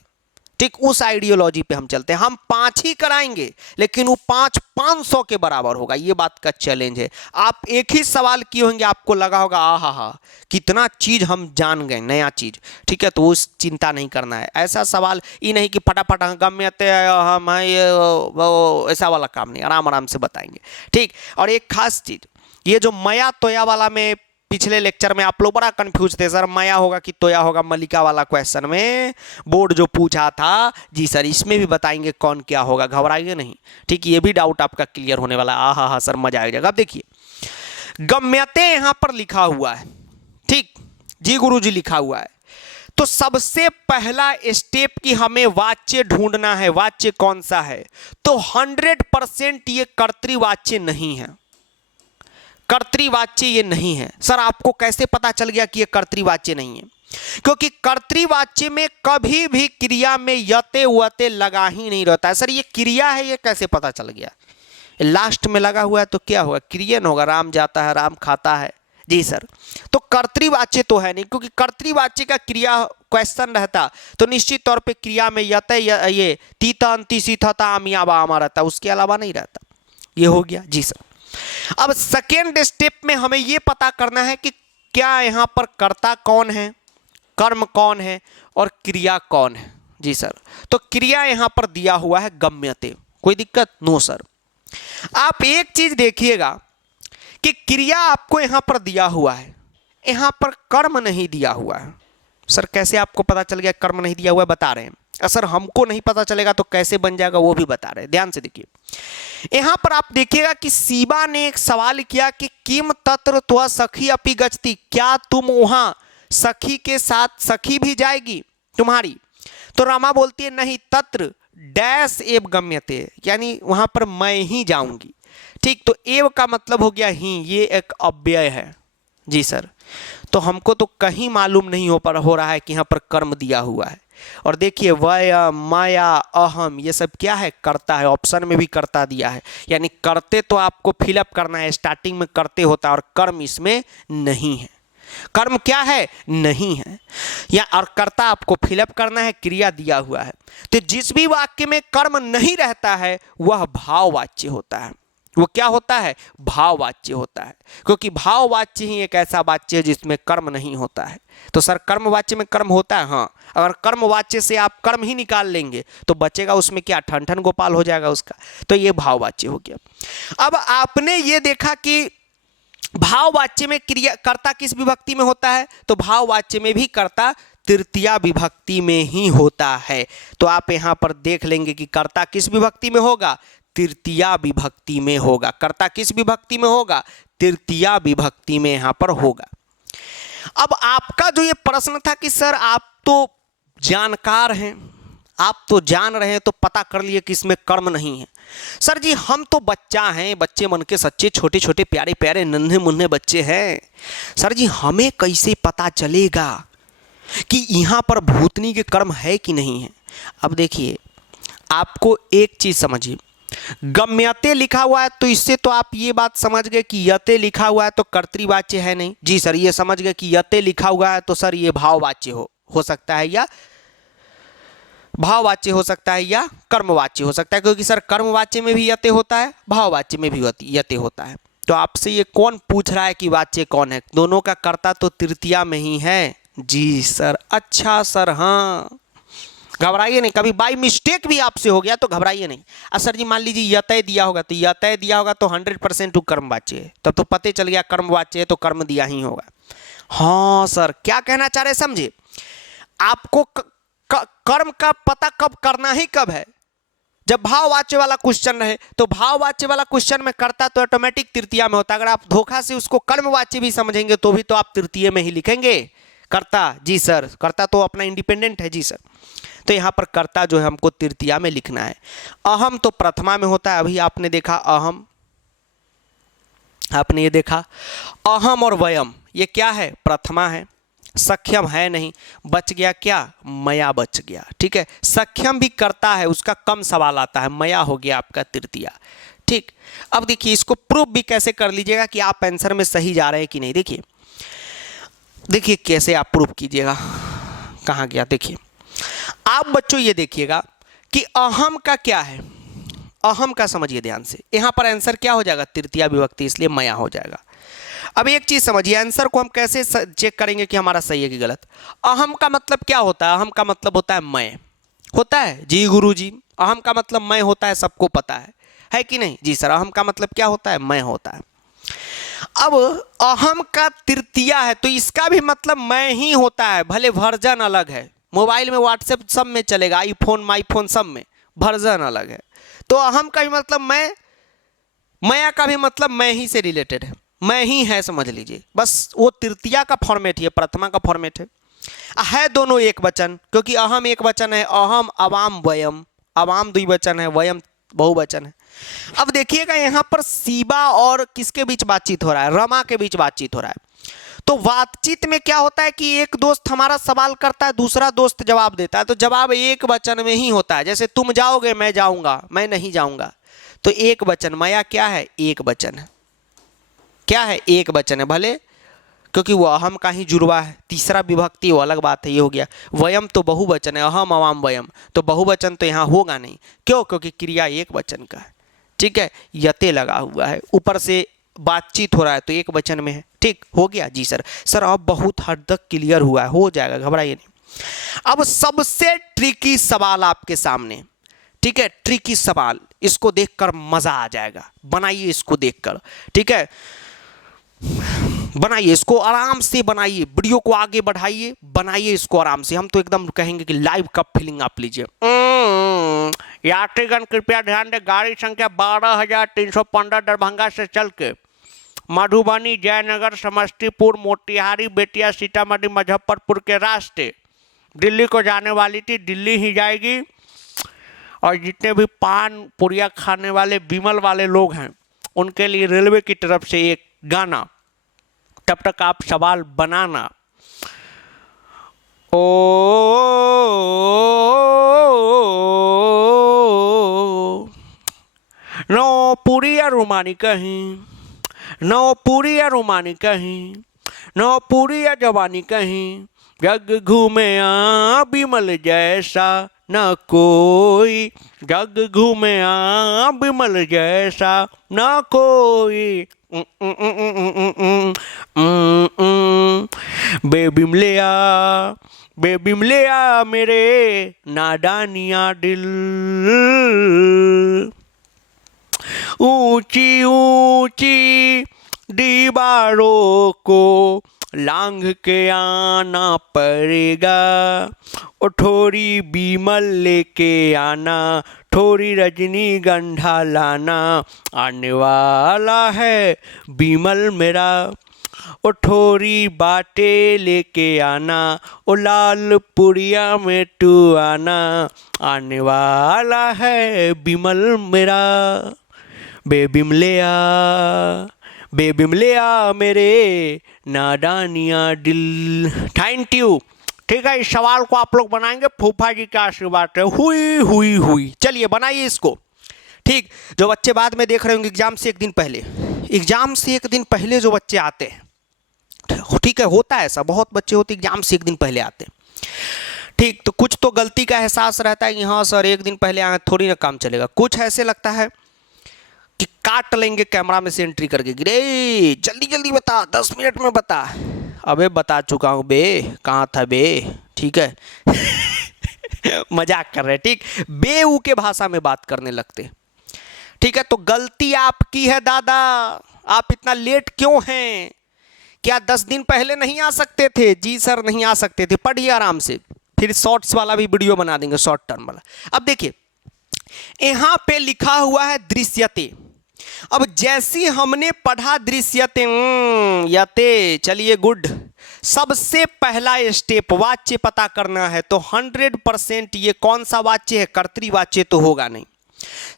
ठीक, उस आइडियोलॉजी पे हम चलते हैं। हम 5 ही कराएंगे, लेकिन वो 5 500 के बराबर होगा, ये बात का चैलेंज है। आप एक ही सवाल किए होंगे, आपको लगा होगा आहा हा कितना चीज हम जान गए, नया चीज। ठीक है, तो उस चिंता नहीं करना है। ऐसा सवाल ये नहीं कि फटाफट गम्यते हम ये वो, ऐसा वाला काम नहीं, आराम आराम से बताएंगे। ठीक, और एक खास चीज, ये जो मया तोया वाला में पिछले लेक्चर में आप लोग बड़ा कंफ्यूज थे, सर माया होगा कि तोया होगा, मल्लिका वाला क्वेश्चन में बोर्ड जो पूछा था। जी सर, इसमें भी बताएंगे कौन क्या होगा, घबराइए नहीं। ठीक, ये भी डाउट आपका क्लियर होने वाला। आहा हा सर, मजा आ जाएगा। अब देखिए, गम्यते यहां पर लिखा हुआ है। ठीक, जी गुरुजी लिखा हुआ है। तो सबसे पहला स्टेप कि हमें वाच्य ढूंढना है। वाच्य कौन सा है? तो 100% ये कर्तृवाच्य नहीं है, कर्तृवाच्य ये नहीं है। सर आपको कैसे पता चल गया कि ये कर्तृवाच्य नहीं है? क्योंकि कर्तृवाच्य में कभी भी क्रिया में यते वते लगा ही नहीं रहता है। सर ये क्रिया है, ये कैसे पता चल गया? लास्ट में लगा हुआ है तो क्या होगा? क्रियन होगा, राम जाता है, राम खाता है। जी सर, तो कर्तृवाच्य तो है नहीं, क्योंकि कर्तृवाच्य का क्रिया क्वेश्चन रहता तो निश्चित तौर पे क्रिया में यते ये तीता अंति सीथता आमिया बामा रहता, उसके अलावा नहीं रहता। ये हो गया। जी सर, अब सेकेंड स्टेप में हमें यह पता करना है कि क्या यहां पर कर्ता कौन है, कर्म कौन है और क्रिया कौन है। जी सर, तो क्रिया यहां पर दिया हुआ है गम्यते, कोई दिक्कत? No sir. आप एक चीज देखिएगा कि क्रिया आपको यहां पर दिया हुआ है, यहां पर कर्म नहीं दिया हुआ है। सर कैसे आपको पता चल गया कर्म नहीं दिया हुआ है? बता रहे हैं। सर हमको नहीं पता चलेगा तो कैसे बन जाएगा, वो भी बता रहे हैं। ध्यान से देखिए, यहां पर आप देखिएगा कि शिवा ने एक सवाल किया कि किम तत्र त्व सखी अपि गच्छति, क्या तुम वहां सखी के साथ, सखी भी जाएगी तुम्हारी? तो रमा बोलती है नहीं, तत्र डैश एव गम्यते, यानी वहां पर मैं ही जाऊंगी। ठीक, तो एव का मतलब हो गया ही, ये एक अव्यय है। जी सर। तो हमको तो कहीं मालूम नहीं हो रहा है कि यहाँ पर कर्म दिया हुआ है। और देखिए वय, माया, अहम, ये सब क्या है? कर्ता है। ऑप्शन में भी कर्ता दिया है, यानी करते तो आपको फिलअप करना है, स्टार्टिंग में करते होता है और कर्म इसमें नहीं है। कर्म क्या है? नहीं है। या और कर्ता आपको फिलअप करना है, क्रिया दिया हुआ है। तो जिस भी वाक्य में कर्म नहीं रहता है वह भाववाच्य होता है। वो क्या होता है? भाववाच्य होता है, क्योंकि भाववाच्य ही एक ऐसा वाच्य है जिसमें कर्म नहीं होता है। तो सर कर्मवाच्य में कर्म होता है? हाँ। अगर कर्मवाच्य से आप कर्म ही निकाल लेंगे तो बचेगा उसमें क्या? ठन ठन गोपाल हो जाएगा उसका। तो ये भाववाच्य हो गया। अब आपने ये देखा कि भाववाच्य में क्रिया कर्ता किस विभक्ति में होता है? तो भाववाच्य में भी कर्ता तृतीया विभक्ति में ही होता है। तो आप यहां पर देख लेंगे कि कर्ता किस विभक्ति में होगा? तृतीया विभक्ति में होगा। कर्ता किस विभक्ति में होगा? तृतीया विभक्ति में यहां पर होगा। अब आपका जो ये प्रश्न था कि सर आप तो जानकार हैं, आप तो जान रहे हैं, तो पता कर लिए कि इसमें कर्म नहीं है। सर जी हम तो बच्चा हैं, बच्चे मन के सच्चे, छोटे छोटे प्यारे प्यारे नन्हे मुन्ने बच्चे हैं। सर जी हमें कैसे पता चलेगा कि यहाँ पर भूतनी के कर्म है कि नहीं है? अब देखिए आपको एक चीज समझिए, गम्यते लिखा हुआ है तो इससे तो आप ये बात समझ गए कि यते लिखा हुआ है तो कर्तृवाच्य है नहीं। जी सर ये समझ गए कि यते लिखा हुआ है तो सर ये भाववाच्य हो सकता है, या भाववाच्य हो सकता है, या कर्मवाच्य हो सकता है, क्योंकि सर कर्मवाच्य में भी यते होता है, भाववाच्य में भी यते होता है। तो आपसे ये कौन पूछ रहा है कि वाच्य कौन है? दोनों का कर्ता तो तृतीया में ही है। जी सर। अच्छा सर, हाँ घबराइए नहीं, कभी बाई मिस्टेक भी आपसे हो गया तो घबराइए नहीं। सर जी मान लीजिए यतय दिया होगा, तो यतय दिया होगा तो 100% कर्मवाच्य है, तब तो पते चल गया कर्मवाच्य है तो कर्म दिया ही होगा। हाँ सर क्या कहना चाह रहे समझे? आपको कर्म का पता कब करना ही कब है? जब भाववाच्य वाला क्वेश्चन रहे। तो भाववाच्य वाला क्वेश्चन में कर्ता तो ऑटोमेटिक तृतीया में होता है। अगर आप धोखा से उसको कर्मवाच्य भी समझेंगे तो भी तो आप तृतीय में ही लिखेंगे कर्ता। जी सर कर्ता तो अपना इंडिपेंडेंट है। जी सर। तो यहाँ पर कर्ता जो है हमको तृतीया में लिखना है। अहम तो प्रथमा में होता है। अभी आपने देखा अहम, आपने ये देखा अहम और वयम ये क्या है? प्रथमा है। सख्यम है नहीं, बच गया क्या? मया बच गया। ठीक है, सख्यम भी करता है, उसका कम सवाल आता है, मया हो गया आपका तृतीया। ठीक, अब देखिए इसको प्रूफ भी कैसे कर लीजिएगा कि आप आंसर में सही जा रहे हैं कि नहीं। देखिए देखिए कैसे आप प्रूफ कीजिएगा। कहाँ गया? देखिए आप बच्चों ये देखिएगा कि अहम का क्या है, अहम का समझिए ध्यान से। यहां पर आंसर क्या हो जाएगा? तृतीया विभक्ति, इसलिए मया हो जाएगा। अब एक चीज समझिए, आंसर को हम कैसे चेक करेंगे कि हमारा सही है कि गलत? अहम का मतलब क्या होता है? अहम का मतलब होता है मैं, होता है जी गुरुजी। अहम का मतलब मैं होता है, सबको पता है कि नहीं? जी सर। अहम का मतलब क्या होता है? मैं होता है। अब अहम का तृतीया है तो इसका भी मतलब मैं ही होता है, भले वर्जन अलग है। मोबाइल में व्हाट्सएप सब में चलेगा, आईफोन माईफोन सब में, वर्जन अलग है। तो अहम का भी मतलब मैं, मया का भी मतलब मैं ही से रिलेटेड है, मैं ही है समझ लीजिए। बस वो तृतीया का फॉर्मेट है, प्रथमा का फॉर्मेट है दोनों एक वचन, क्योंकि अहम एक वचन है, अहम अवाम वयम, अवाम द्विवचन है, वयम बहुवचन है। अब देखिएगा यहां पर शिवा और किसके बीच बातचीत हो रहा है? रमा के बीच बातचीत हो रहा है। तो बातचीत में क्या होता है कि एक दोस्त हमारा सवाल करता है, दूसरा दोस्त जवाब देता है, तो जवाब एक वचन में ही होता है। जैसे तुम जाओगे, मैं जाऊंगा, मैं नहीं जाऊंगा, तो एक वचन। मया क्या है? एक वचन है। क्या है? एक वचन है, भले क्योंकि वो अहम का ही जुड़वा है। तीसरा विभक्ति वो अलग बात है, ये हो गया। वयम तो बहुवचन है, अहम अवाम वयम, तो बहुवचन तो यहाँ होगा नहीं। क्यों? क्योंकि क्रिया एक वचन का है। ठीक है, यते लगा हुआ है, ऊपर से बातचीत हो रहा है तो एक वचन में है। ठीक हो गया? जी सर। सर अब बहुत हद तक क्लियर हुआ है, हो जाएगा, घबराइए नहीं। अब सबसे ट्रिकी सवाल आपके सामने, ठीक है, ट्रिकी सवाल, इसको देखकर मजा आ जाएगा। बनाइए इसको देखकर, ठीक है, बनाइए इसको आराम से, बनाइए वीडियो को आगे बढ़ाइए, बनाइए इसको आराम से। हम तो एकदम कहेंगे कि लाइव कप फीलिंग आप लीजिए। यात्रीगण कृपया ध्यान दें, गाड़ी संख्या 12,315 दरभंगा से चल के मधुबनी, जयनगर, समस्तीपुर, मोतिहारी, बेतिया, सीतामढ़ी, मुजफ्फरपुर के रास्ते दिल्ली को जाने वाली थी, दिल्ली ही जाएगी। और जितने भी पान पुरिया खाने वाले विमल वाले लोग हैं उनके लिए रेलवे की तरफ से एक गाना तब तक आप सवाल बनाना। ओ नो पूरी या रुमानी कहीं, नो पूरी या रुमानी कहीं, नो पूरी या जवानी कहीं, जग घूमे आ बिमल जैसा न कोई, जग घूमे आ बिमल जैसा न कोई। बेबिमलिया बेबिमलिया मेरे नादानिया दिल, ऊंची ऊंची दीवारों को लांघ के आना पड़ेगा, और थोड़ी बीमल लेके आना, थोड़ी रजनीगंधा लाना, आने वाला है बीमल मेरा, और थोड़ी बातें लेके आना, ओ लाल पुड़िया में तू आना, आने वाला है बीमल मेरा। बेबिमलिया बेबिमलिया मेरे नादानिया दिल। Thank you. ठीक है, इस सवाल को आप लोग बनाएंगे, फूफा जी का आशीर्वाद है। हुई हुई हुई। चलिए बनाइए इसको। ठीक, जो बच्चे बाद में देख रहे होंगे एग्जाम से एक दिन पहले, एग्जाम से एक दिन पहले जो बच्चे आते हैं, ठीक है, होता है ऐसा, बहुत बच्चे होते एग्जाम से एक दिन पहले आते हैं। ठीक, तो कुछ तो गलती का एहसास रहता है कि हाँ सर एक दिन पहले आए थोड़ी ना काम चलेगा। कुछ ऐसे लगता है कि काट लेंगे कैमरा में से एंट्री करके, गिरे जल्दी जल्दी बता, 10 मिनट में बता। अबे बता चुका हूँ बे, कहाँ था बे। ठीक है मजाक कर रहे हैं। ठीक, बेऊ के भाषा में बात करने लगते। ठीक है, तो गलती आपकी है दादा, आप इतना लेट क्यों हैं? क्या 10 दिन पहले नहीं आ सकते थे? जी सर नहीं आ सकते थे। पढ़िए आराम से, फिर शॉर्ट्स वाला भी वीडियो बना देंगे, शॉर्ट टर्म वाला। अब देखिए यहां पे लिखा हुआ है दृश्यते। अब जैसी हमने पढ़ा दृश्यते यते, चलिए गुड। सबसे पहला स्टेप वाच्य पता करना है, तो 100% ये कौन सा वाच्य है? कर्तृवाच्य तो होगा नहीं।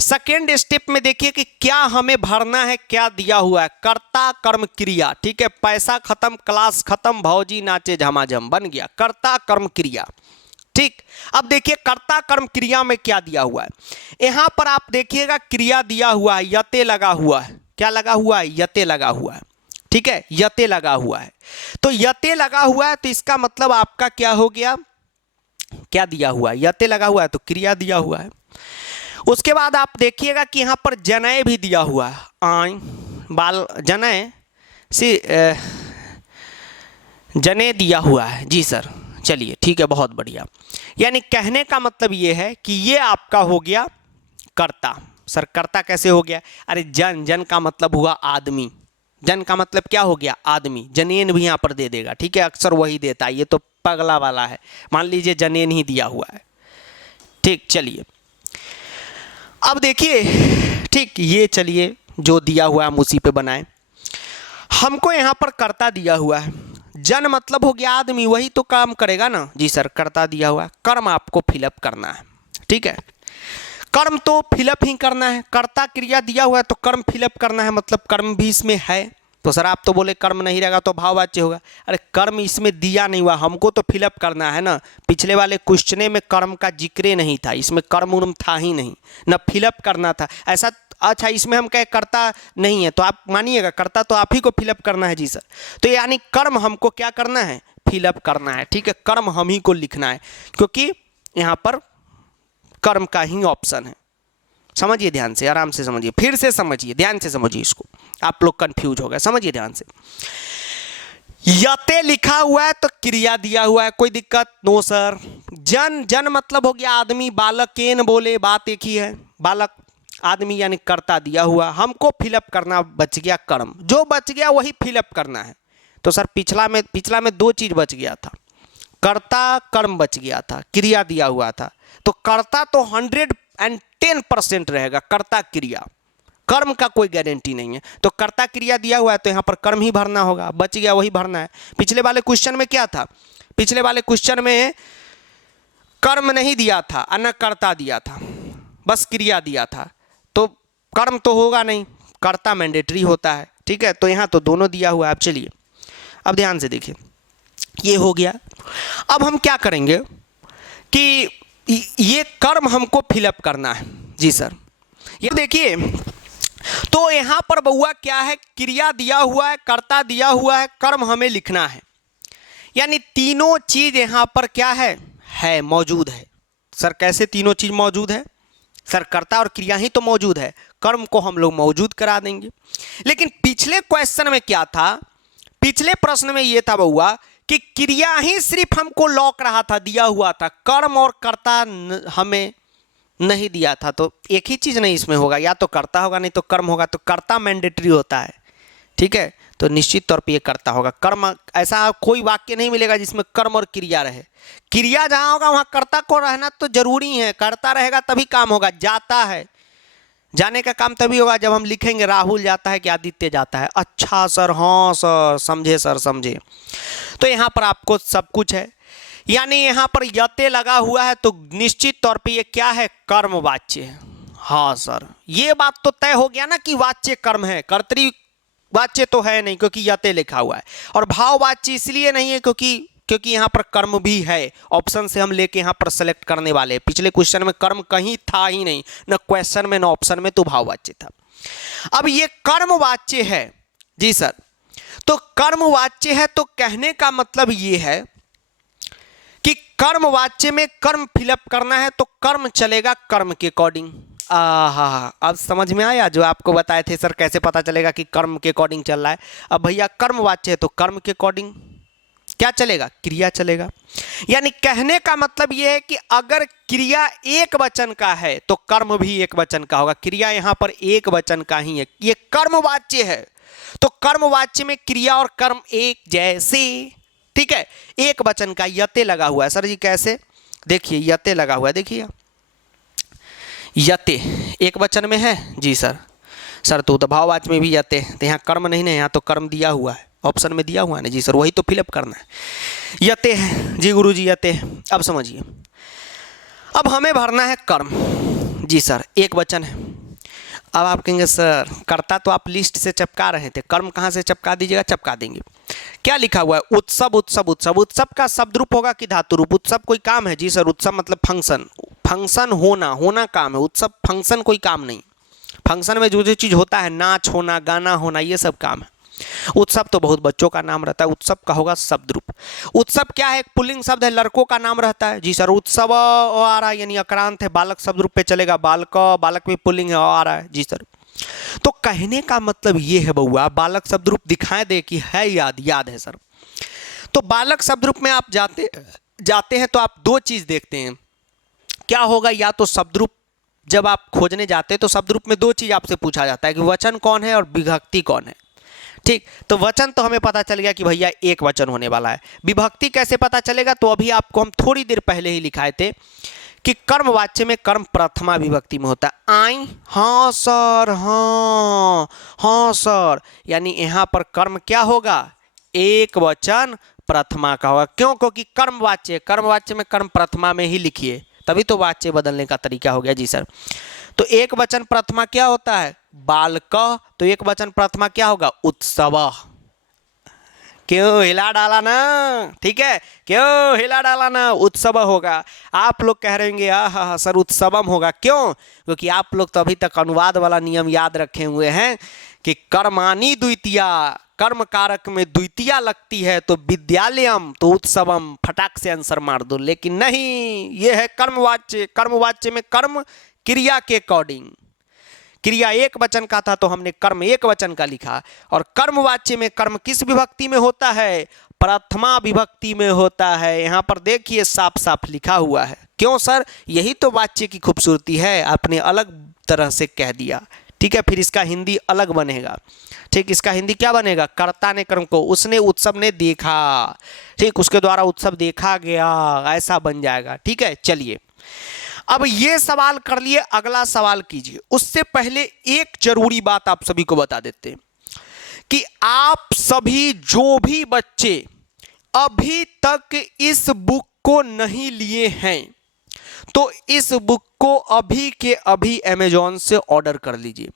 सेकेंड स्टेप में देखिए कि क्या हमें भरना है, क्या दिया हुआ है, कर्ता कर्म क्रिया। ठीक है, पैसा खत्म, क्लास खत्म, भौजी नाचे झमाझम, बन गया कर्ता कर्म क्रिया। ठीक, अब देखिए कर्ता कर्म क्रिया में क्या दिया हुआ है। यहां पर आप देखिएगा क्रिया दिया हुआ है, यते लगा हुआ है। क्या लगा हुआ है? यते लगा हुआ है। ठीक है, यते लगा हुआ है। तो यते लगा हुआ है तो इसका मतलब आपका क्या हो गया? क्या दिया हुआ है? यते लगा हुआ है तो क्रिया दिया हुआ है। उसके बाद आप देखिएगा कि यहां पर जनय भी दिया हुआ है। आय बाल जनय सी जने दिया हुआ है। जी सर, चलिए ठीक है, बहुत बढ़िया। यानी कहने का मतलब ये है कि ये आपका हो गया कर्ता। सर कर्ता कैसे हो गया? अरे जन, जन का मतलब हुआ आदमी, जन का मतलब क्या हो गया? आदमी। जनेन भी यहाँ पर दे देगा। ठीक है, अक्सर वही देता है, ये तो पगला वाला है। मान लीजिए जनेन ही दिया हुआ है। ठीक, चलिए अब देखिए। ठीक, ये चलिए जो दिया हुआ है हम उसी पे बनाए। हमको यहाँ पर कर्ता दिया हुआ है, जन मतलब हो गया आदमी, वही तो काम करेगा ना। जी सर, कर्ता दिया हुआ है, कर्म आपको फिलअप करना है। ठीक है, कर्म तो फिलअप ही करना है। कर्ता क्रिया दिया हुआ है तो कर्म फिलअप करना है, मतलब कर्म भी इसमें है। तो सर आप तो बोले कर्म नहीं रहेगा तो भाववाच्य होगा। अरे कर्म इसमें दिया नहीं हुआ, हमको तो फिलअप करना है ना। पिछले वाले क्वेश्चन में कर्म का जिक्र नहीं था, इसमें कर्म उर्म था ही नहीं, ना फिलअप करना था ऐसा। अच्छा, इसमें हम कहे कर्ता नहीं है तो आप मानिएगा कर्ता तो आप ही को फिलअप करना है। जी सर, तो यानी कर्म हमको क्या करना है? फिलअप करना है। ठीक है, कर्म हम ही को लिखना है, क्योंकि यहाँ पर कर्म का ही ऑप्शन है। समझिए ध्यान से, आराम से समझिए, फिर से समझिए, ध्यान से समझिए इसको, आप लोग कंफ्यूज हो गए। समझिए ध्यान से। यते लिखा हुआ है तो क्रिया दिया हुआ है, कोई दिक्कत? No sir. जन, जन मतलब हो गया आदमी, बालकेन बोले, बात एक ही है, बालक आदमी यानी कर्ता दिया हुआ। हमको फिलअप करना बच गया कर्म, जो बच गया वही फिलअप करना है। तो सर पिछला में 2 चीज बच गया था, कर्ता कर्म बच गया था, क्रिया दिया हुआ था। तो कर्ता तो 110% रहेगा, कर्ता क्रिया, कर्म का कोई गारंटी नहीं है। तो कर्ता क्रिया दिया हुआ है तो यहाँ पर कर्म ही भरना होगा, बच गया वही भरना है। पिछले वाले क्वेश्चन में क्या था? पिछले वाले क्वेश्चन में कर्म नहीं दिया था, न कर्ता दिया था, बस क्रिया दिया था। तो कर्म तो होगा नहीं, कर्ता मैंडेटरी होता है। ठीक है, तो यहाँ तो दोनों दिया हुआ है। अब चलिए अब ध्यान से देखिए, ये हो गया। अब हम क्या करेंगे कि ये कर्म हमको फिलअप करना है। जी सर, ये देखिए, तो यहां पर बउआ क्या है, क्रिया दिया हुआ है, कर्ता दिया हुआ है, कर्म हमें लिखना है। यानी तीनों चीज यहां पर क्या है मौजूद है। सर कैसे तीनों चीज मौजूद है? सर कर्ता और क्रिया ही तो मौजूद है, कर्म को हम लोग मौजूद करा देंगे। लेकिन पिछले क्वेश्चन में क्या था, पिछले प्रश्न में यह था बउआ कि क्रिया ही सिर्फ हमको लॉक रहा था, दिया हुआ था, कर्म और कर्ता हमें नहीं दिया था। तो एक ही चीज नहीं इसमें होगा, या तो कर्ता होगा नहीं तो कर्म होगा। तो कर्ता मैंडेटरी होता है, ठीक है, तो निश्चित तौर पे ये कर्ता होगा। कर्म, ऐसा कोई वाक्य नहीं मिलेगा जिसमें कर्म और क्रिया रहे। क्रिया जहां होगा वहां कर्ता को रहना तो जरूरी है, कर्ता रहेगा तभी काम होगा। जाता है, जाने का काम तभी होगा जब हम लिखेंगे राहुल जाता है कि आदित्य जाता है। अच्छा सर, हाँ सर, समझे सर, समझे। तो यहाँ पर आपको सब कुछ है, यानी यहाँ पर यते लगा हुआ है तो निश्चित तौर पे ये क्या है, कर्म वाच्य। हाँ सर, ये बात तो तय हो गया ना कि वाच्य कर्म है, कर्तरी वाच्य तो है नहीं क्योंकि यते लिखा हुआ है। और भाव वाच्य इसलिए नहीं है क्योंकि यहाँ पर कर्म भी है। ऑप्शन से हम लेके यहाँ पर सेलेक्ट करने वाले हैं। पिछले क्वेश्चन में कर्म कहीं था ही नहीं, न क्वेश्चन में न ऑप्शन में, तो भाव वाच्य था। अब ये कर्म वाच्य है। जी सर, तो कर्म वाच्य है तो कहने का मतलब ये है कि कर्म वाच्य में कर्म फिलअप करना है तो कर्म चलेगा कर्म के अकॉर्डिंग। अब समझ में आया जो आपको बताए थे सर, कैसे पता चलेगा कि कर्म के अकॉर्डिंग चल रहा है। अब भैया कर्म वाच्य है तो कर्म के अकॉर्डिंग क्या चलेगा, क्रिया चलेगा। यानी कहने का मतलब यह है कि अगर क्रिया एक वचन का है तो कर्म भी एक वचन का होगा। क्रिया यहां पर एक वचन का ही है, ये कर्म वाच्य है तो कर्म वाच्य में क्रिया और कर्म एक जैसे, ठीक है, एक वचन का यते लगा हुआ है। सर जी कैसे, देखिए यते लगा हुआ है, देखिए यते एक वचन में है। जी सर, सर तो भाववाच्य में भी यते, तो यहाँ कर्म नहीं ना, यहाँ तो कर्म दिया हुआ है, ऑप्शन में दिया हुआ है ना। जी सर, वही तो फिलअप करना है, यते है। जी गुरु जी यते है। अब समझिए, अब हमें भरना है कर्म। जी सर, एक वचन है। अब आप कहेंगे सर कर्ता तो आप लिस्ट से चपका रहे थे, कर्म कहाँ से चपका दीजिएगा, चपका देंगे। क्या लिखा हुआ है, उत्सव उत्सव उत्सव। उत्सव का शब्द रूप होगा कि धातु रूप? उत्सव कोई काम है? जी सर, उत्सव मतलब फंक्शन, फंक्शन होना काम है। उत्सव फंक्शन कोई काम नहीं। फंक्शन में जो जो चीज़ होता है, नाच होना, गाना होना, ये सब काम है। उत्सव तो बहुत बच्चों का नाम रहता है, उत्सव का होगा शब्द रूप। उत्सव क्या है, एक पुल्लिंग शब्द है, लड़कों का नाम रहता है। जी सर, उत्सव आ रहा है यानी अक्रांत है, बालक शब्द रूप पे चलेगा, बालक, बालक भी पुल्लिंग है, आ रहा है। जी सर, तो कहने का मतलब ये है बउआ, बालक शब्द रूप दिखाए दे कि है याद है सर। तो बालक शब्द रूप में आप जाते हैं तो आप दो चीज देखते हैं, क्या होगा, या तो शब्द रूप जब आप खोजने जाते हैं तो शब्द रूप में दो चीज आपसे पूछा जाता है कि वचन कौन है और विभक्ति कौन है। ठीक, तो वचन तो हमें पता चल गया कि भैया एक वचन होने वाला है। विभक्ति कैसे पता चलेगा, तो अभी आपको हम थोड़ी देर पहले ही लिखाए थे कि कर्म वाच्य में कर्म प्रथमा विभक्ति में होता है। आई, हाँ सर, हाँ सर, यानी यहां पर कर्म क्या होगा, एक वचन प्रथमा का होगा। क्यों, क्योंकि कर्म वाच्य में कर्म प्रथमा में ही लिखिए, तभी तो वाच्य बदलने का तरीका हो गया। जी सर, तो एक वचन प्रथमा क्या होता है, बालक, तो एक वचन प्रथमा क्या होगा, उत्सव। क्यों हिला डाला ना, ठीक है, क्यों हिला डाला ना, उत्सव होगा। आप लोग कह रहे होंगे हाँ सर उत्सवम होगा, क्यों, क्योंकि आप लोग तो अभी तक अनुवाद वाला नियम याद रखे हुए हैं कि कर्मानी द्वितीया, कर्म कारक में द्वितीया लगती है तो विद्यालयम, तो उत्सवम, फटाक से आंसर मार दो। लेकिन नहीं, ये है कर्मवाच्य। कर्मवाच्य में कर्म क्रिया के अकॉर्डिंग, क्रिया एक वचन का था तो हमने कर्म एक वचन का लिखा। और कर्मवाच्य में कर्म किस विभक्ति में होता है, प्रथमा विभक्ति में होता है। यहां पर देखिए साफ साफ लिखा हुआ है। क्यों सर, यही तो वाच्य की खूबसूरती है, आपने अलग तरह से कह दिया। ठीक है, फिर इसका हिंदी अलग बनेगा। ठीक, इसका हिंदी क्या बनेगा, कर्ता ने कर्म को, उसने उत्सव ने देखा, ठीक, उसके द्वारा उत्सव देखा गया, ऐसा बन जाएगा। ठीक है, चलिए अब ये सवाल कर लिए, अगला सवाल कीजिए। उससे पहले एक जरूरी बात आप सभी को बता देते हैं कि आप सभी जो भी बच्चे अभी तक इस बुक को नहीं लिए हैं तो इस बुक को अभी के अभी अमेज़न से ऑर्डर कर लीजिए।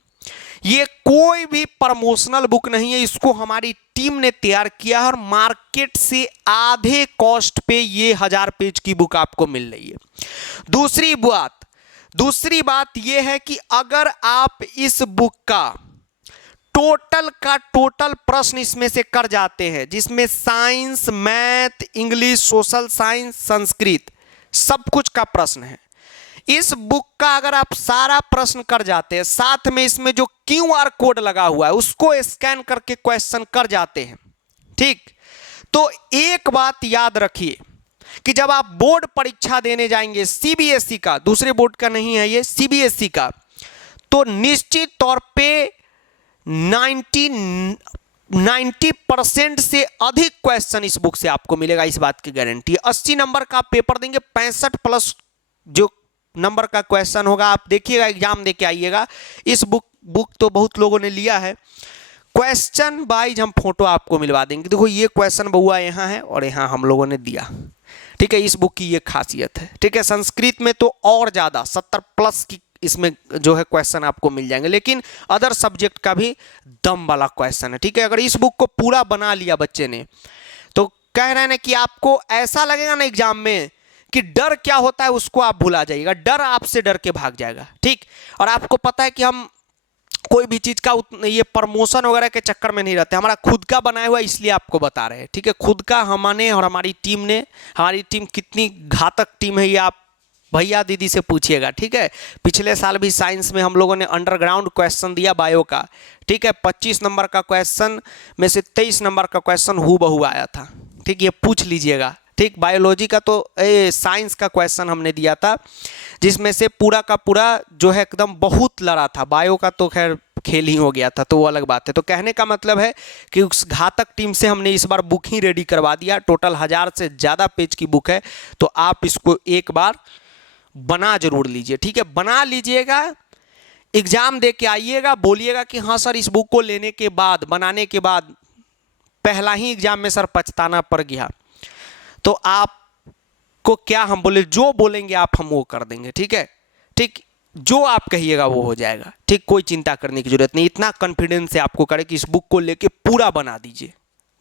ये कोई भी प्रमोशनल बुक नहीं है, इसको हमारी टीम ने तैयार किया है और मार्केट से आधे कॉस्ट पे ये 1000 पेज की बुक आपको मिल रही है। दूसरी बात ये है कि अगर आप इस बुक का टोटल प्रश्न इसमें से कर जाते हैं, जिसमें science, math, English, social science, Sanskrit सब कुछ का प्रश्न है, इस बुक का अगर आप सारा प्रश्न कर जाते हैं, साथ में इसमें जो QR कोड लगा हुआ है उसको स्कैन करके क्वेश्चन कर जाते हैं, ठीक, तो एक बात याद रखिए कि जब आप बोर्ड परीक्षा देने जाएंगे CBSE का, दूसरे बोर्ड का नहीं है ये, CBSE का, तो निश्चित तौर पे 90% से अधिक क्वेश्चन इस बुक से आपको मिलेगा, इस बात की गारंटी है। 80 नंबर का पेपर देंगे, 65 प्लस जो नंबर का क्वेश्चन होगा, आप देखिएगा, एग्जाम दे के आइएगा। इस बुक तो बहुत लोगों ने लिया है, क्वेश्चन वाइज हम फोटो आपको मिलवा देंगे। देखो ये क्वेश्चन बउआ यहाँ है और यहाँ हम लोगों ने दिया, ठीक है, इस बुक की ये खासियत है, ठीक है। संस्कृत में तो और ज़्यादा 70 प्लस की इसमें जो है क्वेश्चन आपको मिल जाएंगे, लेकिन अदर सब्जेक्ट का भी दम वाला क्वेश्चन है, ठीक है। अगर इस बुक को पूरा बना लिया बच्चे ने, तो कह रहे हैं ना कि आपको ऐसा लगेगा ना एग्जाम में कि डर क्या होता है उसको आप भुला जाइएगा, डर आपसे डर के भाग जाएगा, ठीक। और आपको पता है कि हम कोई भी चीज़ का ये प्रमोशन वगैरह के चक्कर में नहीं रहते, हमारा खुद का बनाया हुआ, इसलिए आपको बता रहे हैं, ठीक है। खुद का हमने और हमारी टीम कितनी घातक टीम है ये आप भैया दीदी से पूछिएगा, ठीक है। पिछले साल भी साइंस में हम लोगों ने अंडरग्राउंड क्वेश्चन दिया बायो का, ठीक है। 25 नंबर का क्वेश्चन में से 23 नंबर का क्वेश्चन हूबहू आया था, ठीक, ये पूछ लीजिएगा, ठीक। बायोलॉजी का तो साइंस का क्वेश्चन हमने दिया था, जिसमें से पूरा का पूरा जो है एकदम बहुत लड़ा था। बायो का तो खैर खेल ही हो गया था, तो वो अलग बात है। तो कहने का मतलब है कि उस घातक टीम से हमने इस बार बुक ही रेडी करवा दिया, टोटल 1000 से ज़्यादा पेज की बुक है, तो आप इसको एक बार बना जरूर लीजिए, ठीक है। बना लीजिएगा, एग्जाम दे के आइएगा, बोलिएगा कि हाँ सर इस बुक को लेने के बाद, बनाने के बाद पहला ही एग्जाम में सर पछताना पड़ गया, तो आपको क्या हम बोले, जो बोलेंगे आप हम वो कर देंगे, ठीक है, ठीक, जो आप कहिएगा वो हो जाएगा, ठीक। कोई चिंता करने की जरूरत नहीं, इतना कॉन्फिडेंस से आपको करे कि इस बुक को लेके पूरा बना दीजिए,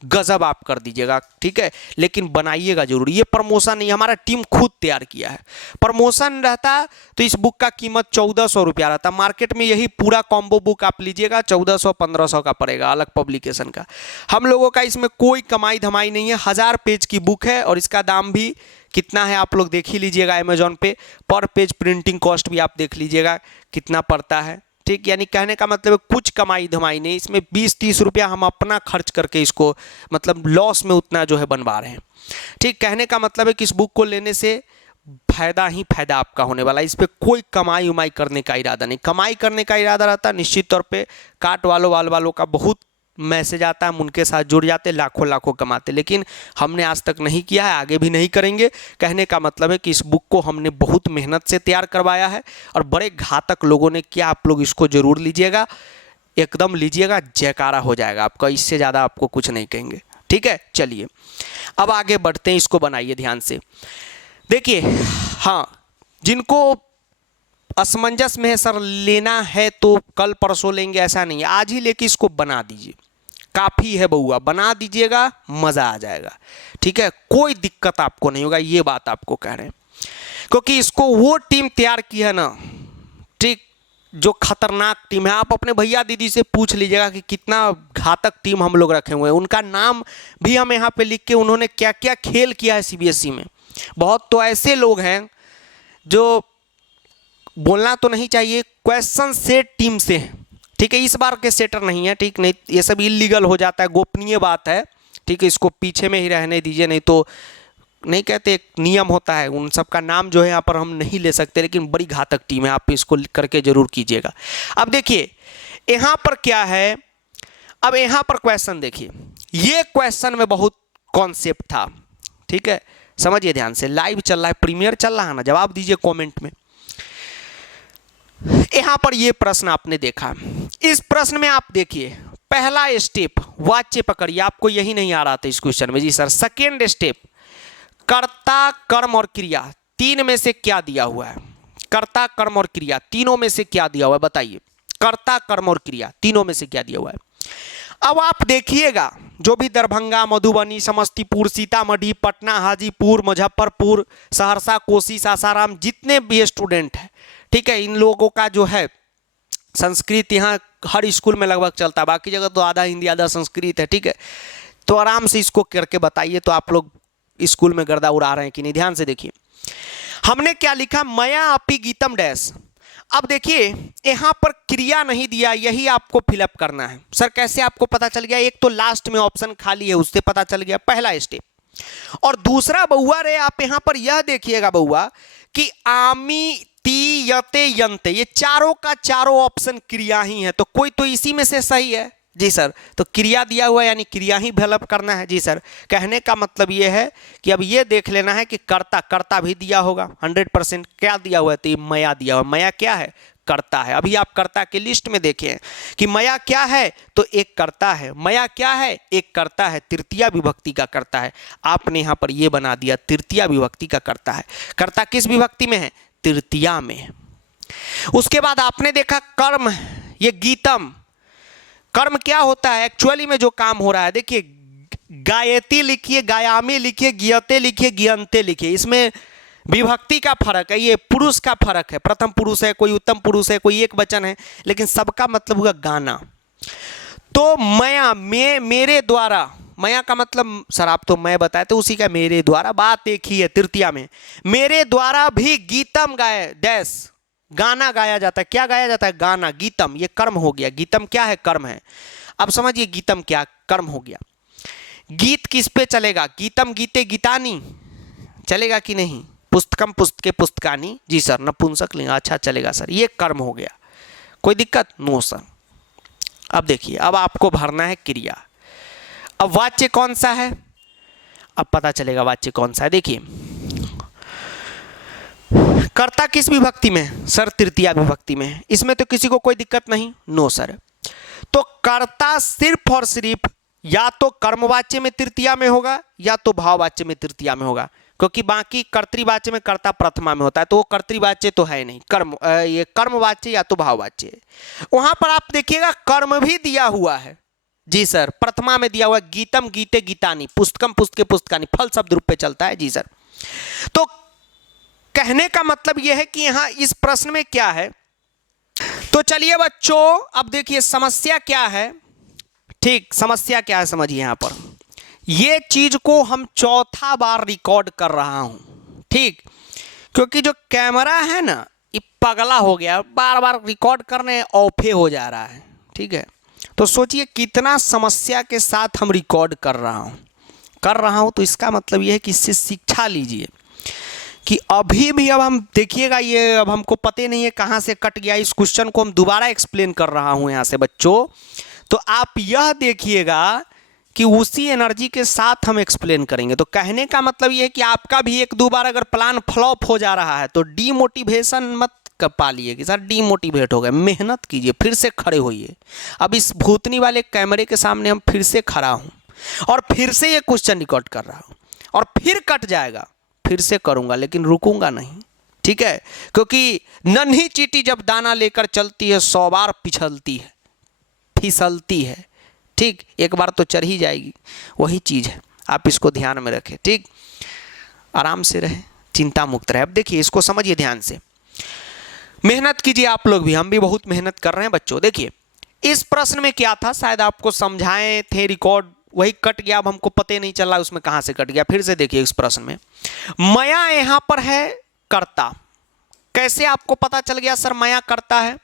गजब आप कर दीजिएगा, ठीक है। लेकिन बनाइएगा जरूर, ये प्रमोशन नहीं, हमारा टीम खुद तैयार किया है। प्रमोशन रहता तो इस बुक का कीमत 1400 रुपया रहता, मार्केट में यही पूरा कॉम्बो बुक आप लीजिएगा 1400-1500 का पड़ेगा, अलग पब्लिकेशन का। हम लोगों का इसमें कोई कमाई धमाई नहीं है, 1000 पेज की बुक है और इसका दाम भी कितना है आप लोग देख ही लीजिएगा, अमेजोन पे पर पेज प्रिंटिंग कॉस्ट भी आप देख लीजिएगा कितना पड़ता है, ठीक। यानी कहने का मतलब कुछ कमाई धमाई नहीं, इसमें 20-30 रुपया हम अपना खर्च करके इसको मतलब लॉस में उतना जो है बनवा रहे हैं, ठीक। कहने का मतलब है कि इस बुक को लेने से फायदा ही फायदा आपका होने वाला है, इस पर कोई कमाई उमाई करने का इरादा नहीं। कमाई करने का इरादा रहता निश्चित तौर पे काट वालों का बहुत मैसेज आता है, हम उनके साथ जुड़ जाते, लाखों कमाते, लेकिन हमने आज तक नहीं किया है, आगे भी नहीं करेंगे। कहने का मतलब है कि इस बुक को हमने बहुत मेहनत से तैयार करवाया है और बड़े घातक लोगों ने किया, आप लोग इसको जरूर लीजिएगा, एकदम लीजिएगा, जयकारा हो जाएगा आपका, इससे ज़्यादा आपको कुछ नहीं कहेंगे, ठीक है। चलिए अब आगे बढ़ते हैं, इसको बनाइए ध्यान से, देखिए। हाँ, जिनको असमंजस में है सर लेना है तो कल परसों लेंगे, ऐसा नहीं है, आज ही लेके इसको बना दीजिए, काफ़ी है बउआ, बना दीजिएगा, मज़ा आ जाएगा, ठीक है। कोई दिक्कत आपको नहीं होगा, ये बात आपको कह रहे हैं, क्योंकि इसको वो टीम तैयार की है ना, ठीक, जो खतरनाक टीम है। आप अपने भैया दीदी से पूछ लीजिएगा कि कितना घातक टीम हम लोग रखे हुए हैं, उनका नाम भी हम यहाँ पे लिख के, उन्होंने क्या क्या खेल किया है CBSE में। बहुत तो ऐसे लोग हैं जो बोलना तो नहीं चाहिए, क्वेश्चन सेट टीम से है, ठीक है, इस बार के सेटर नहीं है, ठीक, नहीं ये सब इलीगल हो जाता है, गोपनीय बात है, ठीक है, इसको पीछे में ही रहने दीजिए, नहीं तो नहीं कहते, एक नियम होता है, उन सब का नाम जो है यहाँ पर हम नहीं ले सकते, लेकिन बड़ी घातक टीम है, आप इसको करके जरूर कीजिएगा। अब देखिए यहाँ पर क्या है, अब यहाँ पर क्वेश्चन देखिए, ये क्वेश्चन में बहुत कॉन्सेप्ट था, ठीक है, समझिए ध्यान से, लाइव चल रहा है, प्रीमियर चल रहा है ना, जवाब दीजिए कमेंट में। यहां पर ये प्रश्न आपने देखा, इस प्रश्न में आप देखिए पहला स्टेप वाच्य पकड़िए, आपको यही नहीं आ रहा था इस क्वेश्चन में, जी सर। सेकेंड स्टेप कर्ता, कर्म और क्रिया, तीन में से क्या दिया हुआ है, कर्ता, कर्म और क्रिया, तीनों में से क्या दिया हुआ है बताइए। कर्ता, कर्म और क्रिया, तीनों में से क्या दिया हुआ है। अब आप देखिएगा जो भी दरभंगा, मधुबनी, समस्तीपुर, सीतामढ़ी, पटना, हाजीपुर, मुजफ्फरपुर, सहरसा, कोसी, सासाराम, जितने भी स्टूडेंट हैं, ठीक है, इन लोगों का जो है संस्कृत यहाँ हर स्कूल में लगभग चलता है, बाकी जगह तो आधा हिंदी आधा संस्कृत है, ठीक है। तो आराम से इसको करके बताइए तो आप लोग स्कूल में गर्दा उड़ा रहे हैं कि नहीं। ध्यान से देखिए हमने क्या लिखा, मया अपि गीतम डैश। अब देखिए यहाँ पर क्रिया नहीं दिया, यही आपको फिलअप करना है। सर कैसे आपको पता चल गया? एक तो लास्ट में ऑप्शन खाली है, उससे पता चल गया, पहला स्टेप। और दूसरा बउआ रे आप यहाँ पर यह देखिएगा बउआ कि आमी, ती, यते, यंते, ये चारों का चारों ऑप्शन क्रिया ही है, तो कोई तो इसी में से सही है। जी सर, तो क्रिया दिया हुआ है यानी क्रिया ही डेवलप करना है। जी सर, कहने का मतलब ये है कि अब ये देख लेना है कि कर्ता, कर्ता भी दिया होगा 100%। क्या दिया हुआ है? तो ये मया दिया हुआ। मया क्या है? कर्ता है। अभी आप कर्ता के लिस्ट में देखें कि मया क्या है, तो एक कर्ता है। मया क्या है? एक कर्ता है, तृतीया विभक्ति का कर्ता है। आपने यहाँ पर ये बना दिया तृतीया विभक्ति का कर्ता है। कर्ता किस विभक्ति में है? तृतीया में। उसके बाद आपने देखा कर्म, ये गीतम। कर्म क्या होता है एक्चुअली में जो काम हो रहा है? देखिए गायती लिखिए, गायामी लिखिए, गियते लिखिए, गियंते लिखिए, इसमें विभक्ति का फर्क है, ये पुरुष का फर्क है। प्रथम पुरुष है, कोई उत्तम पुरुष है, कोई एक वचन है, लेकिन सबका मतलब हुआ गाना। तो मया, मेरे द्वारा, मया का मतलब सर आप तो मैं बताए तो उसी का मेरे द्वारा, बात एक ही है तृतीया में। मेरे द्वारा भी गीतम गाए डैश, गाना गाया जाता है। क्या गाया जाता है? गाना। गीतम ये कर्म हो गया। गीतम क्या है? कर्म है। अब समझिए गीतम क्या? कर्म हो गया। गीत किस पे चलेगा? गीतम गीते गीतानी चलेगा कि नहीं? पुस्तकम पुस्तके पुस्तकानी। जी सर, नपुंसक लिंग, अच्छा चलेगा सर, ये कर्म हो गया। कोई दिक्कत? No sir. अब देखिए अब आपको भरना है क्रिया। अब वाच्य कौन सा है? अब पता चलेगा वाच्य कौन सा है। देखिए कर्ता किस विभक्ति में? सर तृतीया विभक्ति में। इसमें तो किसी को कोई दिक्कत नहीं? No sir. तो कर्ता सिर्फ और सिर्फ या तो कर्मवाच्य में तृतीया में होगा या तो भाववाच्य में तृतीया में होगा, क्योंकि बाकी कर्तृवाच्य में कर्ता प्रथमा में होता है, तो वो कर्तृवाच्य तो है नहीं, ये कर्मवाच्य या तो भाववाच्य। वहां पर आप देखिएगा कर्म भी दिया हुआ है। जी सर, प्रथमा में दिया हुआ है गीतम गीते गीतानी, पुस्तकम पुस्तके पुस्तकानी, फल शब्द रूप पे चलता है। जी सर, तो कहने का मतलब यह है कि यहां इस प्रश्न में क्या है। तो चलिए बच्चों अब देखिए समस्या क्या है। ठीक, समस्या क्या है समझिए। यहां पर ये चीज को हम चौथा बार रिकॉर्ड कर रहा हूं, ठीक, क्योंकि जो कैमरा है ना ये पगला हो गया, बार बार रिकॉर्ड करने ऑफे हो जा रहा है, ठीक है। तो सोचिए कितना समस्या के साथ हम रिकॉर्ड कर रहा हूं, तो इसका मतलब यह है कि इससे शिक्षा लीजिए कि अभी भी अब हम देखिएगा, ये अब हमको पता नहीं है कहाँ से कट गया। इस क्वेश्चन को हम दोबारा एक्सप्लेन कर रहा हूँ यहाँ से बच्चों, तो आप यह देखिएगा कि उसी एनर्जी के साथ हम एक्सप्लेन करेंगे। तो कहने का मतलब ये है कि आपका भी एक दो बार अगर प्लान फ्लॉप हो जा रहा है तो डीमोटिवेशन मत पालिए कि सर डीमोटिवेट हो गए। मेहनत कीजिए, फिर से खड़े होइए। अब इस भूतनी वाले कैमरे के सामने हम फिर से खड़ा हूँ और फिर से ये क्वेश्चन रिकॉर्ड कर रहा हूँ, और फिर कट जाएगा, फिर से करूँगा, लेकिन रुकूंगा नहीं, ठीक है। क्योंकि नन्ही चींटी जब दाना लेकर चलती है 100 बार पिछलती है, फिसलती है, ठीक, एक बार तो चढ़ ही जाएगी। वही चीज़ है, आप इसको ध्यान में रखें, ठीक। आराम से रहे, चिंता मुक्त रहे। अब देखिए इसको समझिए ध्यान से, मेहनत कीजिए आप लोग भी, हम भी बहुत मेहनत कर रहे हैं बच्चों। देखिए इस प्रश्न में क्या था, शायद आपको समझाए थे, रिकॉर्ड वही कट गया। अब हमको पता नहीं चल रहा उसमें कहाँ से कट गया। फिर से देखिए इस प्रश्न में मया यहाँ पर है कर्ता। कैसे आपको पता चल गया सर मया करता है?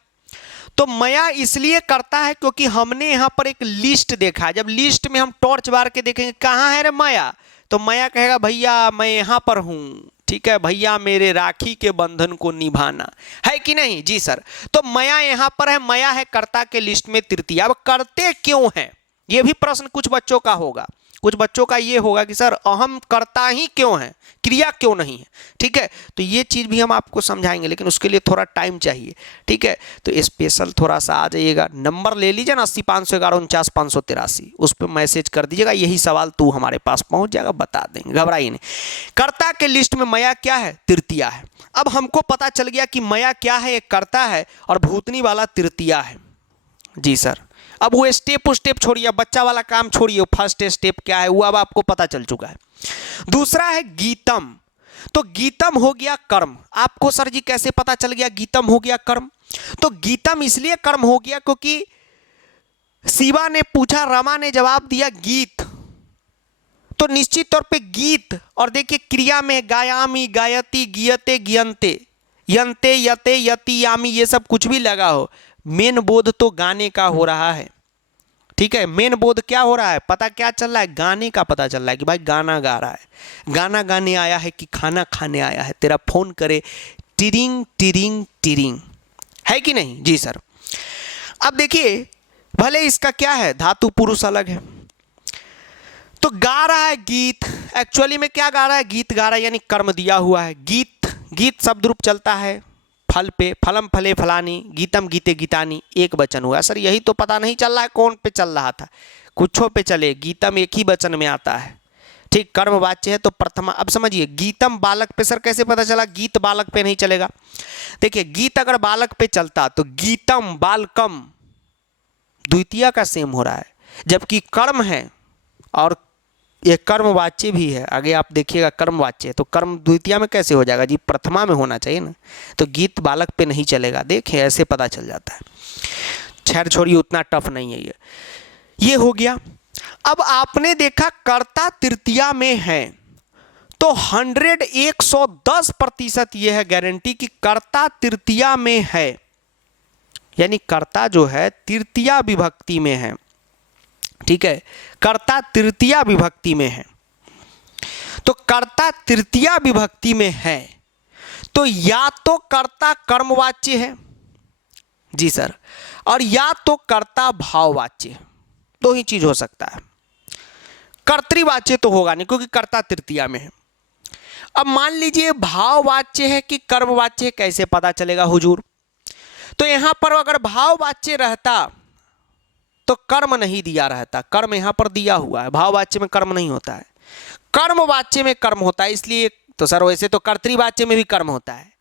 तो मया इसलिए करता है क्योंकि हमने यहाँ पर एक लिस्ट देखा है। जब लिस्ट में हम टॉर्च बार के देखेंगे कहाँ है रे मया, तो मया कहेगा भैया मैं यहाँ पर हूँ, ठीक है भैया मेरे राखी के बंधन को निभाना है कि नहीं। जी सर, तो मया यहाँ पर है, मया है कर्ता के लिस्ट में तृतीया। अब करते क्यों हैं, ये भी प्रश्न कुछ बच्चों का होगा। कुछ बच्चों का ये होगा कि सर अहम कर्ता ही क्यों है, क्रिया क्यों नहीं है, ठीक है। तो ये चीज़ भी हम आपको समझाएंगे, लेकिन उसके लिए थोड़ा टाइम चाहिए, ठीक है। तो स्पेशल थोड़ा सा आ जाइएगा, नंबर ले लीजिए ना 80 511 49 583, उस पर मैसेज कर दीजिएगा, यही सवाल तू हमारे पास पहुंच जाएगा, बता देंगे, घबराइए नहीं। कर्ता के लिस्ट में मया क्या है? तृतीया है। अब हमको पता चल गया कि मया क्या है, एक कर्ता है और भूतनी वाला तृतीया है। जी सर। अब वो स्टेप छोड़िए, बच्चा वाला काम छोड़िए, फर्स्ट स्टेप क्या है वो अब आपको पता चल चुका है। दूसरा है गीतम। तो गीतम हो गया कर्म। आपको सर जी कैसे पता चल गया गीतम हो गया कर्म? तो गीतम इसलिए कर्म हो गया क्योंकि शिवा ने पूछा, रमा ने जवाब दिया गीत, तो निश्चित तौर पे गीत। और देखिए क्रिया में गायामी, गायती, गियते, गियंते, यंते, यते, यति, यामी, ये सब कुछ भी लगा हो, मेन बोध तो गाने का हो रहा है। ठीक है, मेन बोध क्या हो रहा है, पता क्या चल रहा है, गाने का पता चल रहा है कि भाई गाना गा रहा है। गाना गाने आया है कि खाना खाने आया है, तेरा फोन करे टिरिंग टिरिंग टिरिंग, है कि नहीं? जी सर। अब देखिए भले इसका क्या है, धातु पुरुष अलग है, तो गा रहा है गीत। एक्चुअली में क्या गा रहा है, गीत गा रहा है, यानी कर्म दिया हुआ है। गीत, गीत शब्द रूप चलता है फल पे, फलम फले फलानी, गीतम गीते गीतानी, एक वचन हुआ। सर यही तो पता नहीं चल रहा है कौन पे चल रहा था, कुछों पे चले, गीतम एक ही वचन में आता है। ठीक, कर्म वाच्य है तो प्रथमा। अब समझिए गीतम बालक पे, सर कैसे पता चला गीत बालक पे नहीं चलेगा? देखिए गीत अगर बालक पे चलता तो गीतम बालकम द्वितीय का सेम हो रहा है, जबकि कर्म है और ये कर्म वाच्य भी है। आगे आप देखिएगा कर्म वाच्य है तो कर्म द्वितीय में कैसे हो जाएगा जी, प्रथमा में होना चाहिए ना। तो गीत बालक पे नहीं चलेगा। देखिए ऐसे पता चल जाता है। खैर छोड़िए, उतना टफ नहीं है ये हो गया। अब आपने देखा कर्ता तृतीया में है तो 110% यह है गारंटी कि कर्ता तृतीया में है, यानी कर्ता जो है तृतीया विभक्ति में है। ठीक है, कर्ता तृतीया विभक्ति में है। तो कर्ता तृतीया विभक्ति में है तो या तो कर्ता कर्मवाच्य है, जी सर, और या तो कर्ता भाववाच्य है। दो ही चीज हो सकता है, कर्तृवाच्य तो होगा नहीं क्योंकि कर्ता तृतीया में है। अब मान लीजिए भाववाच्य है कि कर्मवाच्य है, कैसे पता चलेगा हुजूर? तो यहां पर अगर भाववाच्य रहता तो कर्म नहीं दिया रहता, कर्म यहां पर दिया हुआ है। भाववाच्य में कर्म नहीं होता है, कर्मवाच्य में कर्म होता है। इसलिए तो सर वैसे तो कर्तृवाच्य में भी कर्म होता है,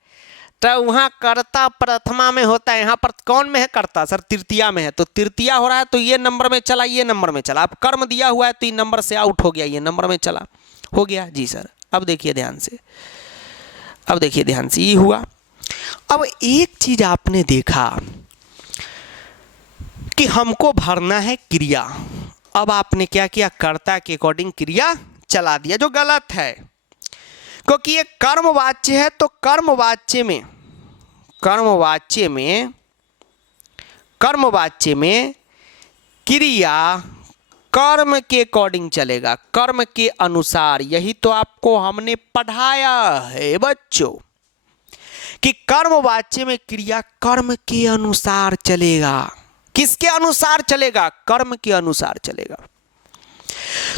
तो वहां कर्ता प्रथमा में होता है, यहां पर कौन में है कर्ता? सर तृतीया में है। तो तृतीया हो रहा है तो ये नंबर में चला, ये नंबर में चला। अब कर्म दिया हुआ है तो ये नंबर से आउट हो गया, ये नंबर में चला, हो गया। जी सर। अब देखिए ध्यान से, अब देखिए ध्यान से, ये हुआ। अब एक चीज आपने देखा कि हमको भरना है क्रिया। अब आपने क्या किया, कर्ता के अकॉर्डिंग क्रिया चला दिया, जो गलत है क्योंकि ये कर्मवाच्य है। तो कर्मवाच्य में क्रिया कर्म के अकॉर्डिंग चलेगा, कर्म के अनुसार। यही तो आपको हमने पढ़ाया है बच्चों कि कर्मवाच्य में क्रिया कर्म के अनुसार चलेगा। किसके अनुसार चलेगा? कर्म के अनुसार चलेगा।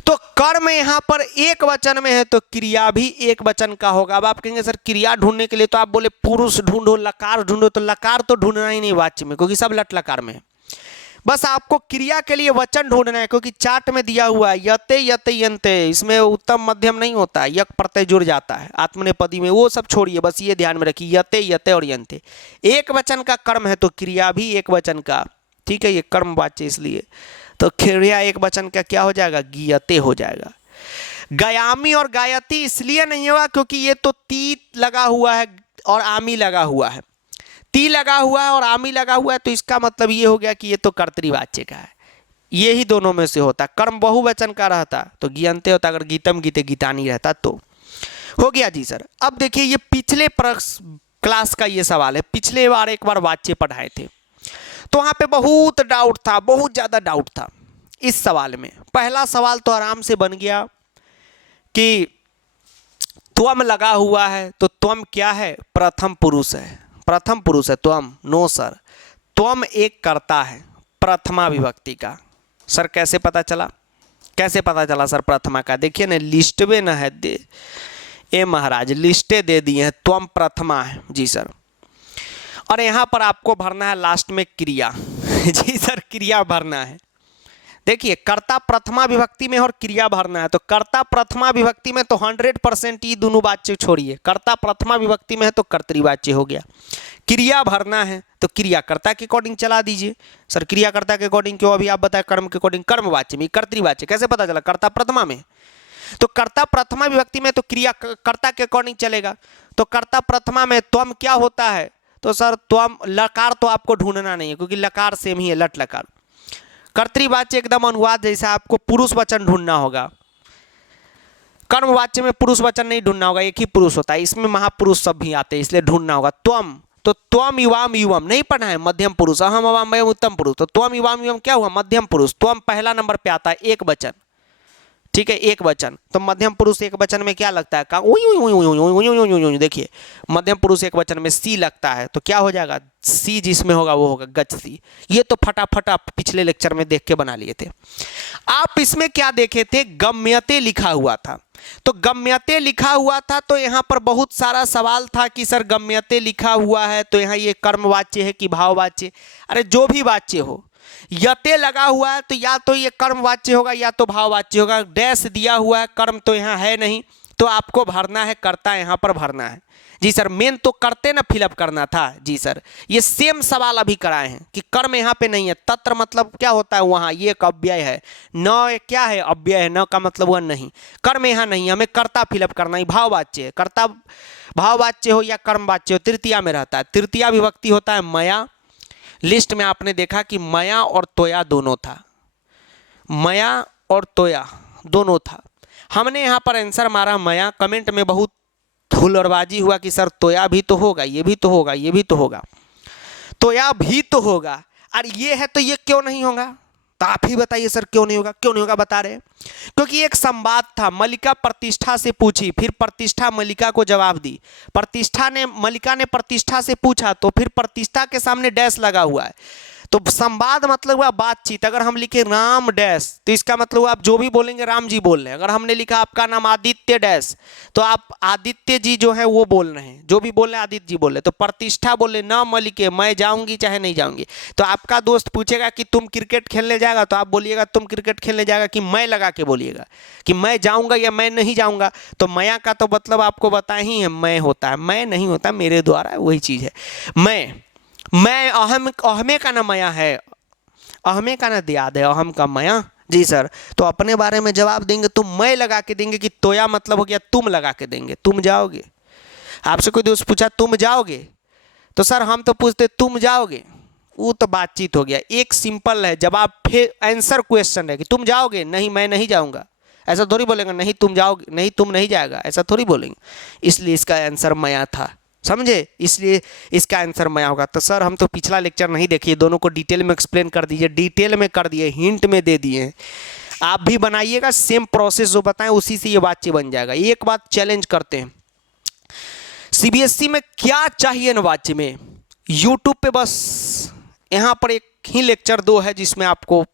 तो कर्म यहां पर एक वचन में है तो क्रिया भी एक वचन का होगा। अब आप कहेंगे सर क्रिया ढूंढने के लिए तो आप बोले पुरुष ढूंढो, लकार ढूंढो, तो लकार तो ढूंढना ही नहीं वाच्य में क्योंकि सब लट लकार में है। बस आपको क्रिया के लिए वचन ढूंढना है क्योंकि चार्ट में दिया हुआ है यते यते यंते, इसमें उत्तम मध्यम नहीं होता है, यक प्रत्यय जुड़ जाता है आत्मनेपदी में, वो सब छोड़िए, बस ये ध्यान में रखिए यते यते और यंते एक वचन का कर्म है तो क्रिया भी एक वचन का। ठीक है, ये कर्म वाच्य इसलिए तो क्रिया एक वचन का क्या हो जाएगा, गियते हो जाएगा। गयामी और गायती इसलिए नहीं होगा क्योंकि ये तो ती लगा हुआ है और आमी लगा हुआ है, ती लगा हुआ है और आमी लगा हुआ है, तो इसका मतलब ये हो गया कि ये तो कर्तृवाच्य का है। ये ही दोनों में से होता। कर्म बहुवचन का रहता तो गियंते होता, अगर गीतम गीते गीतानी रहता तो हो गया। जी सर। अब देखिए ये पिछले क्लास का ये सवाल है, पिछले बार एक बार वाच्य पढ़ाए थे तो वहां पे बहुत डाउट था, बहुत ज्यादा डाउट था इस सवाल में। पहला सवाल तो आराम से बन गया कि त्वम लगा हुआ है तो त्वम क्या है, प्रथम पुरुष है, प्रथम पुरुष है त्वम। नो सर, त्वम एक कर्ता है प्रथमा विभक्ति का। सर कैसे पता चला, कैसे पता चला सर प्रथमा का? देखिए ना लिस्ट में ना है दे ए महाराज, लिस्टें दे दिए हैं, त्वम प्रथमा है। जी सर। और यहाँ पर आपको भरना है लास्ट में क्रिया। जी सर, क्रिया भरना है। देखिए कर्ता प्रथमा विभक्ति में और क्रिया भरना है। तो कर्ता प्रथमा विभक्ति में तो 100% ये दोनों वाच्य छोड़िए, कर्ता प्रथमा विभक्ति में है तो कर्तृवाच्य हो गया, क्रिया भरना है तो क्रियाकर्ता के अकॉर्डिंग चला दीजिए। सर क्रियाकर्ता के अकॉर्डिंग क्यों, अभी आप बताए कर्म के अकॉर्डिंग, कर्मवाच्य में कर्तृवाच्य कैसे पता चला, कर्ता प्रथमा में, तो कर्ता प्रथमा विभक्ति में तो क्रियाकर्ता के अकॉर्डिंग चलेगा। तो कर्ता प्रथमा में त्वम क्या होता है, तो सर त्वम लकार तो आपको ढूंढना नहीं है क्योंकि लकार सेम ही है, लट लकार। कर्तृवाच्य एकदम अनुवाद जैसा आपको पुरुष वचन ढूंढना होगा, कर्मवाच्य में पुरुष वचन नहीं ढूंढना होगा, एक ही पुरुष होता है, इसमें महापुरुष सब भी आते हैं इसलिए ढूंढना होगा। त्वम, तो त्वम युवाम युवम नहीं पढ़ा है, मध्यम पुरुष, अहम अवाम वयम उत्तम पुरुष, तो त्वम युवाम युवम क्या हुआ, मध्यम पुरुष। त्वम पहला नंबर पे आता है एक वचन, ठीक है, एक वचन, तो मध्यम पुरुष एक वचन में क्या लगता है, का देखिए मध्यम पुरुष एक वचन में सी लगता है, तो क्या हो जाएगा, सी जिसमें होगा वो होगा गच सी। ये तो फटाफट आप पिछले लेक्चर में देख के बना लिए थे। आप इसमें क्या देखे थे, गम्यते लिखा हुआ था, तो गम्यते लिखा हुआ था तो यहाँ पर बहुत सारा सवाल था कि सर गम्यते लिखा हुआ है तो यहाँ ये कर्मवाच्य है कि भाववाच्य, अरे जो भी वाच्य हो, यते लगा हुआ है तो या तो ये कर्मवाच्य होगा या तो भाववाच्य होगा, डैश दिया हुआ है, कर्म तो यहाँ है नहीं, तो आपको भरना है कर्ता, यहाँ पर भरना है। जी सर मेन तो करते ना फिलअप करना था, जी सर ये सेम सवाल अभी कराए हैं कि कर्म यहाँ पे नहीं है, तत्र मतलब क्या होता है वहाँ, ये एक अव्यय है, न क्या है अव्यय है, न का मतलब वह नहीं, कर्म यहाँ नहीं, हमें कर्ता फिलअप करना ही, भाववाच्य है, कर्ता भाववाच्य हो या कर्मवाच्य हो, तृतीया में रहता है, तृतीया विभक्ति होता है मया। लिस्ट में आपने देखा कि मया और तोया दोनों था, मया और तोया दोनों था, हमने यहाँ पर आंसर मारा मया, कमेंट में बहुत हुलड़बाजी हुआ कि सर तोया भी तो होगा, ये भी तो होगा, ये भी तो होगा, तोया भी तो होगा, और ये है तो ये क्यों नहीं होगा, तो आप ही बताइए सर क्यों नहीं होगा, क्यों नहीं होगा बता रहे, क्योंकि एक संवाद था, मल्लिका प्रतिष्ठा से पूछी, फिर प्रतिष्ठा मल्लिका को जवाब दी, मल्लिका ने प्रतिष्ठा से पूछा तो फिर प्रतिष्ठा के सामने डैश लगा हुआ है, तो संवाद मतलब हुआ बातचीत। अगर हम लिखे राम डैश तो इसका मतलब आप जो भी बोलेंगे राम जी बोल रहे हैं, अगर हमने लिखा आपका नाम आदित्य डैश तो आप आदित्य जी जो है वो बोल रहे हैं, जो भी बोल रहे हैं आदित्य जी बोल रहे, तो प्रतिष्ठा बोले न मलिके मैं जाऊंगी चाहे नहीं जाऊंगी, तो आपका दोस्त पूछेगा कि तुम क्रिकेट खेलने जाएगा तो आप बोलिएगा तुम क्रिकेट खेलने जाएगा, कि मैं लगा के बोलिएगा कि मैं जाऊंगा या मैं नहीं जाऊंगा, तो मया का तो मतलब आपको बताया ही है, मैं होता है, मैं नहीं होता मेरे द्वारा, वही चीज़ है मैं अहमे का ना मया है, अहमे का ना याद है, अहम का मया, जी सर, तो अपने बारे में जवाब देंगे तो मैं लगा के देंगे कि तोया मतलब हो गया तुम लगा के देंगे, तुम जाओगे। आपसे कोई दोस्त पूछा तुम जाओगे तो सर हम तो पूछते तुम जाओगे, वो तो बातचीत हो गया, एक सिंपल है जवाब, फिर आंसर क्वेश्चन है कि तुम जाओगे, नहीं मैं नहीं जाऊंगा, ऐसा थोड़ी बोलेंगे, नहीं तुम जाओगे, नहीं तुम नहीं जाएगा, ऐसा थोड़ी बोलेंगे, इसलिए इसका आंसर मया था, समझे, इसलिए इसका आंसर मया होगा। तो सर हम तो पिछला लेक्चर नहीं देखिए, दोनों को डिटेल में एक्सप्लेन कर दीजिए, डिटेल में कर दिए, हिंट में दे दिए, आप भी बनाइएगा, सेम प्रोसेस जो बताएं उसी से ये वाच्य बन जाएगा। एक बात चैलेंज करते हैं, सीबीएसई में क्या चाहिए ना वाच्य में, यूट्यूब पे बस यहाँ पर एक ही लेक्चर 2 है जिसमें आपको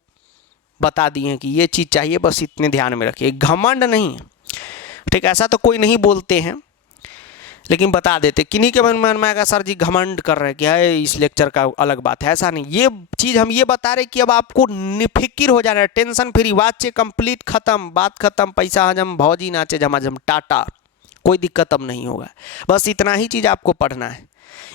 बता दिए हैं कि ये चीज़ चाहिए, बस इतने ध्यान में रखिए, घमंड नहीं, ठीक, ऐसा तो कोई नहीं बोलते हैं लेकिन बता देते, किन्हीं के मन में आएगा सर जी घमंड कर रहे हैं कि है इस लेक्चर का अलग बात है, ऐसा नहीं, ये चीज़ हम ये बता रहे कि अब आपको निफिकिर हो जाना है, टेंशन फ्री, वाच्य कंप्लीट खत्म, बात खत्म, पैसा हजम, भौजी नाचे झमाझम, टाटा, कोई दिक्कत अब नहीं होगा, बस इतना ही चीज़ आपको पढ़ना है।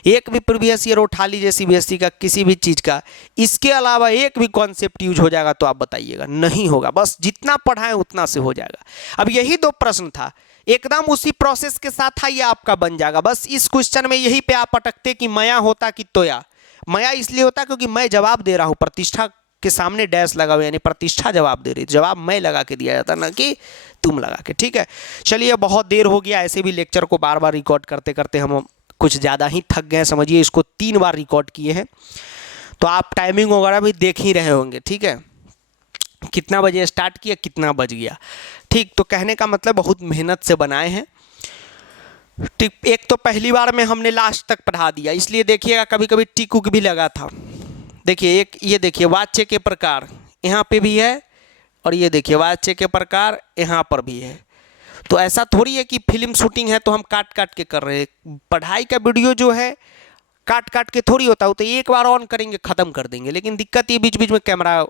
एक भी प्रीवियस ईयर उठा लीजिए सीबीएसई का किसी भी चीज़ का, इसके अलावा एक भी कॉन्सेप्ट यूज हो जाएगा तो आप बताइएगा, नहीं होगा, बस जितना पढ़ाएं उतना से हो जाएगा। अब यही 2 प्रश्न था, एकदम उसी प्रोसेस के साथ था, ये आपका बन जाएगा, बस इस क्वेश्चन में यही पे आप अटकते कि मया होता कि तोया, मया इसलिए होता क्योंकि मैं जवाब दे रहा हूँ, प्रतिष्ठा के सामने डैश लगा हुआ, यानी प्रतिष्ठा जवाब दे रही, जवाब मैं लगा के दिया जाता, ना कि तुम लगा के, ठीक है। चलिए बहुत देर हो गया, ऐसे भी लेक्चर को बार बार रिकॉर्ड करते करते हम कुछ ज़्यादा ही थक गए, समझिए इसको 3 बार रिकॉर्ड किए हैं, तो आप टाइमिंग वगैरह भी देख ही रहे होंगे, ठीक है, कितना बजे स्टार्ट किया कितना बज गया, ठीक, तो कहने का मतलब बहुत मेहनत से बनाए हैं, ठीक। एक तो पहली बार में हमने लास्ट तक पढ़ा दिया, इसलिए देखिएगा कभी कभी टिक उक भी लगा था, देखिए एक ये देखिए वाच्य के प्रकार यहाँ पे भी है, और ये देखिए वाच्य के प्रकार यहाँ पर भी है, तो ऐसा थोड़ी है कि फिल्म शूटिंग है तो हम काट काट के कर रहे हैं, पढ़ाई का वीडियो जो है काट काट के थोड़ी होता है, तो एक बार ऑन करेंगे ख़त्म कर देंगे, लेकिन दिक्कत ये बीच बीच में कैमरा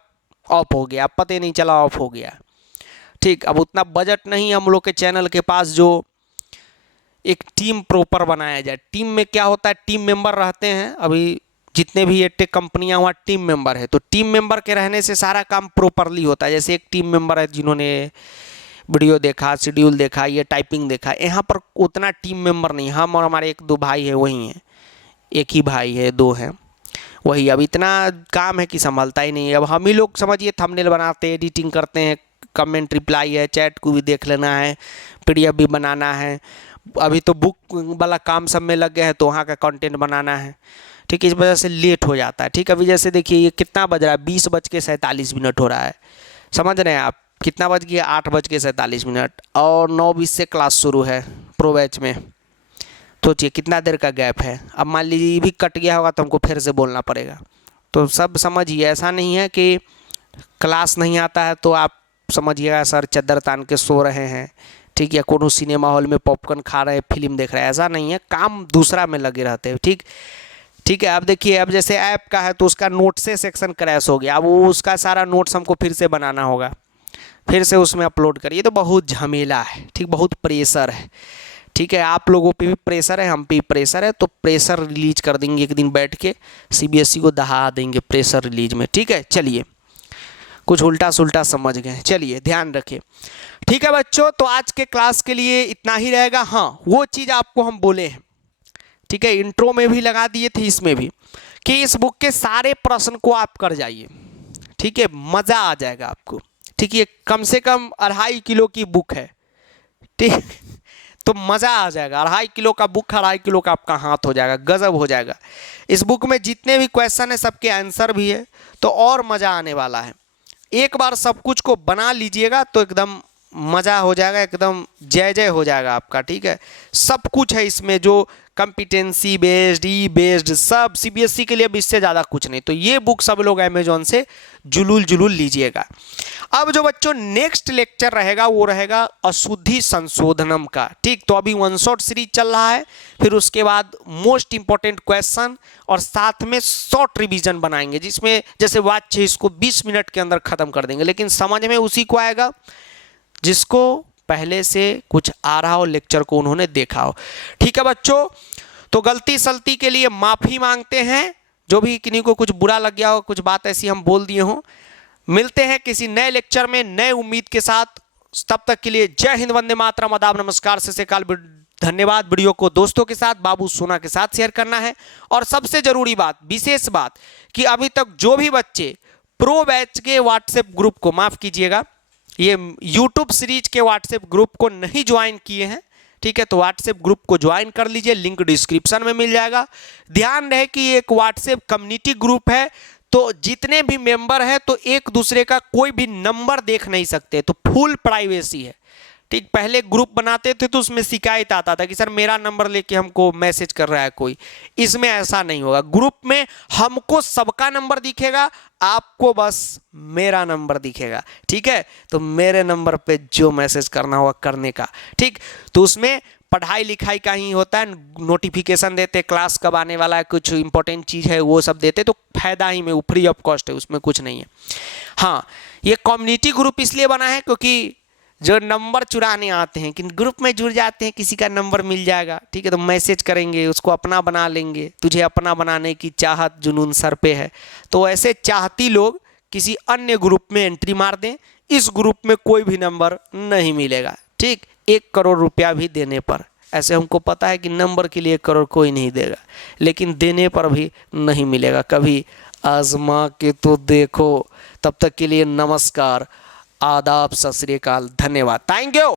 ऑफ हो गया, पता नहीं चला ऑफ हो गया, ठीक। अब उतना बजट नहीं हम लोग के चैनल के पास जो एक टीम प्रॉपर बनाया जाए। टीम में क्या होता है, टीम मेंबर रहते हैं, अभी जितने भी एडटेक कंपनियां वहाँ टीम मेंबर है, तो टीम मेंबर के रहने से सारा काम प्रॉपरली होता है। जैसे एक टीम मेंबर है जिन्होंने वीडियो देखा, शेड्यूल देखा, ये टाइपिंग देखा, यहाँ पर उतना टीम मेंबर नहीं, हम और हमारे एक दो भाई है वही हैं, एक ही भाई है, दो हैं वही। अब इतना काम है कि संभलता ही नहीं है। अब हम ही लोग समझिए थंबनेल बनाते हैं, एडिटिंग करते हैं, कमेंट रिप्लाई है, चैट को भी देख लेना है, पीडीएफ भी बनाना है, अभी तो बुक वाला काम सब में लग गए हैं तो वहाँ का कंटेंट बनाना है, ठीक है। इस वजह से लेट हो जाता है, ठीक है। अभी जैसे देखिए ये कितना बज रहा है, 20:47 हो रहा है, समझ रहे हैं आप, कितना बज गया, 8:47 और 9:20 से क्लास शुरू है प्रो बैच में। सोचिए कितना देर का गैप है। अब मान लीजिए ये भी कट गया होगा तो हमको फिर से बोलना पड़ेगा। तो सब समझिए, ऐसा नहीं है कि क्लास नहीं आता है तो आप समझिएगा सर चद्दर तान के सो रहे हैं, ठीक है, कोनो सिनेमा हॉल में पॉपकॉर्न खा रहे हैं, फिल्म देख रहे हैं, ऐसा नहीं है, काम दूसरा में लगे रहते हैं, ठीक है। अब देखिए, अब जैसे ऐप का है तो उसका नोट से सेक्शन क्रैश हो गया, अब वो उसका सारा नोट्स हमको फिर से बनाना होगा, फिर से उसमें अपलोड करिए, तो बहुत झमेला है, ठीक, बहुत प्रेशर है, ठीक है। आप लोगों पे भी प्रेशर है, हम पे भी प्रेशर है, तो प्रेशर रिलीज कर देंगे एक दिन बैठ के, सीबीएसई को दहा देंगे प्रेशर रिलीज में, ठीक है। चलिए, कुछ उल्टा सुल्टा समझ गए, चलिए ध्यान रखिए, ठीक है बच्चों। तो आज के क्लास के लिए इतना ही रहेगा। हाँ, वो चीज़ आपको हम बोले हैं, ठीक है, इंट्रो में भी लगा दिए थे, इसमें भी, कि इस बुक के सारे प्रश्न को आप कर जाइए, ठीक है, मज़ा आ जाएगा आपको, ठीक है। कम से कम 2.5 किलो की बुक है, ठीक, तो मज़ा आ जाएगा। 2.5 किलो का बुक, 2.5 किलो का आपका हाथ हो जाएगा, गजब हो जाएगा। इस बुक में जितने भी क्वेश्चन है सबके आंसर भी है, तो और मज़ा आने वाला है। एक बार सब कुछ को बना लीजिएगा तो एकदम मज़ा हो जाएगा, एकदम जय जय हो जाएगा आपका, ठीक है। सब कुछ है इसमें, जो कॉम्पिटेंसी बेस्ड, ई बेस्ड, सब सीबीएसई के लिए, अब इससे ज़्यादा कुछ नहीं। तो ये बुक सब लोग अमेजोन से जुलूल लीजिएगा। अब जो बच्चों नेक्स्ट लेक्चर रहेगा वो रहेगा अशुद्धि संशोधनम का, ठीक। तो अभी 1 शॉट सीरीज चल रहा है, फिर उसके बाद मोस्ट इंपॉर्टेंट क्वेश्चन और साथ में शॉर्ट रिवीजन बनाएंगे, जिसमें जैसे वाच्य इसको 20 मिनट के अंदर खत्म कर देंगे, लेकिन समझ में उसी को आएगा जिसको पहले से कुछ आ रहा हो, लेक्चर को उन्होंने देखा हो, ठीक है बच्चों। तो गलती सलती के लिए माफ़ी मांगते हैं, जो भी किन्हीं को कुछ बुरा लग गया हो, कुछ बात ऐसी हम बोल दिए हों। मिलते हैं किसी नए लेक्चर में नए उम्मीद के साथ, तब तक के लिए जय हिंद, वंदे मातरम, आदाब, नमस्कार, सत श्री अकाल, धन्यवाद। वीडियो को दोस्तों के साथ, बाबू सोना के साथ शेयर करना है। और सबसे जरूरी बात, विशेष बात, कि अभी तक जो भी बच्चे प्रो बैच के व्हाट्सएप ग्रुप को, माफ़ कीजिएगा, ये यूट्यूब सीरीज के व्हाट्सएप ग्रुप को नहीं ज्वाइन किए हैं, ठीक है, तो व्हाट्सएप ग्रुप को ज्वाइन कर लीजिए, लिंक डिस्क्रिप्शन में मिल जाएगा। ध्यान रहे कि ये एक व्हाट्सएप कम्युनिटी ग्रुप है, तो जितने भी मेंबर हैं तो एक दूसरे का कोई भी नंबर देख नहीं सकते, तो फुल प्राइवेसी है, ठीक। पहले ग्रुप बनाते थे तो उसमें शिकायत आता था कि सर मेरा नंबर लेके हमको मैसेज कर रहा है कोई, इसमें ऐसा नहीं होगा। ग्रुप में हमको सबका नंबर दिखेगा, आपको बस मेरा नंबर दिखेगा, ठीक है। तो मेरे नंबर पे जो मैसेज करना होगा करने का, ठीक। तो उसमें पढ़ाई लिखाई का ही होता है, नोटिफिकेशन देते, क्लास कब आने वाला है, कुछ इंपॉर्टेंट चीज़ है वो सब देते, तो फायदा ही में, वो फ्री ऑफ कॉस्ट है, उसमें कुछ नहीं है। हाँ, ये कम्युनिटी ग्रुप इसलिए बना है क्योंकि जो नंबर चुराने आते हैं कि ग्रुप में जुड़ जाते हैं, किसी का नंबर मिल जाएगा, ठीक है, तो मैसेज करेंगे, उसको अपना बना लेंगे, तुझे अपना बनाने की चाहत जुनून सर पे है, तो ऐसे चाहती लोग किसी अन्य ग्रुप में एंट्री मार दें, इस ग्रुप में कोई भी नंबर नहीं मिलेगा, ठीक। 1 करोड़ रुपया भी देने पर, ऐसे हमको पता है कि नंबर के लिए 1 करोड़ कोई नहीं देगा, लेकिन देने पर भी नहीं मिलेगा, कभी आजमा के तो देखो। तब तक के लिए नमस्कार, आदाब, सत श्री अकाल, धन्यवाद, थैंक यू।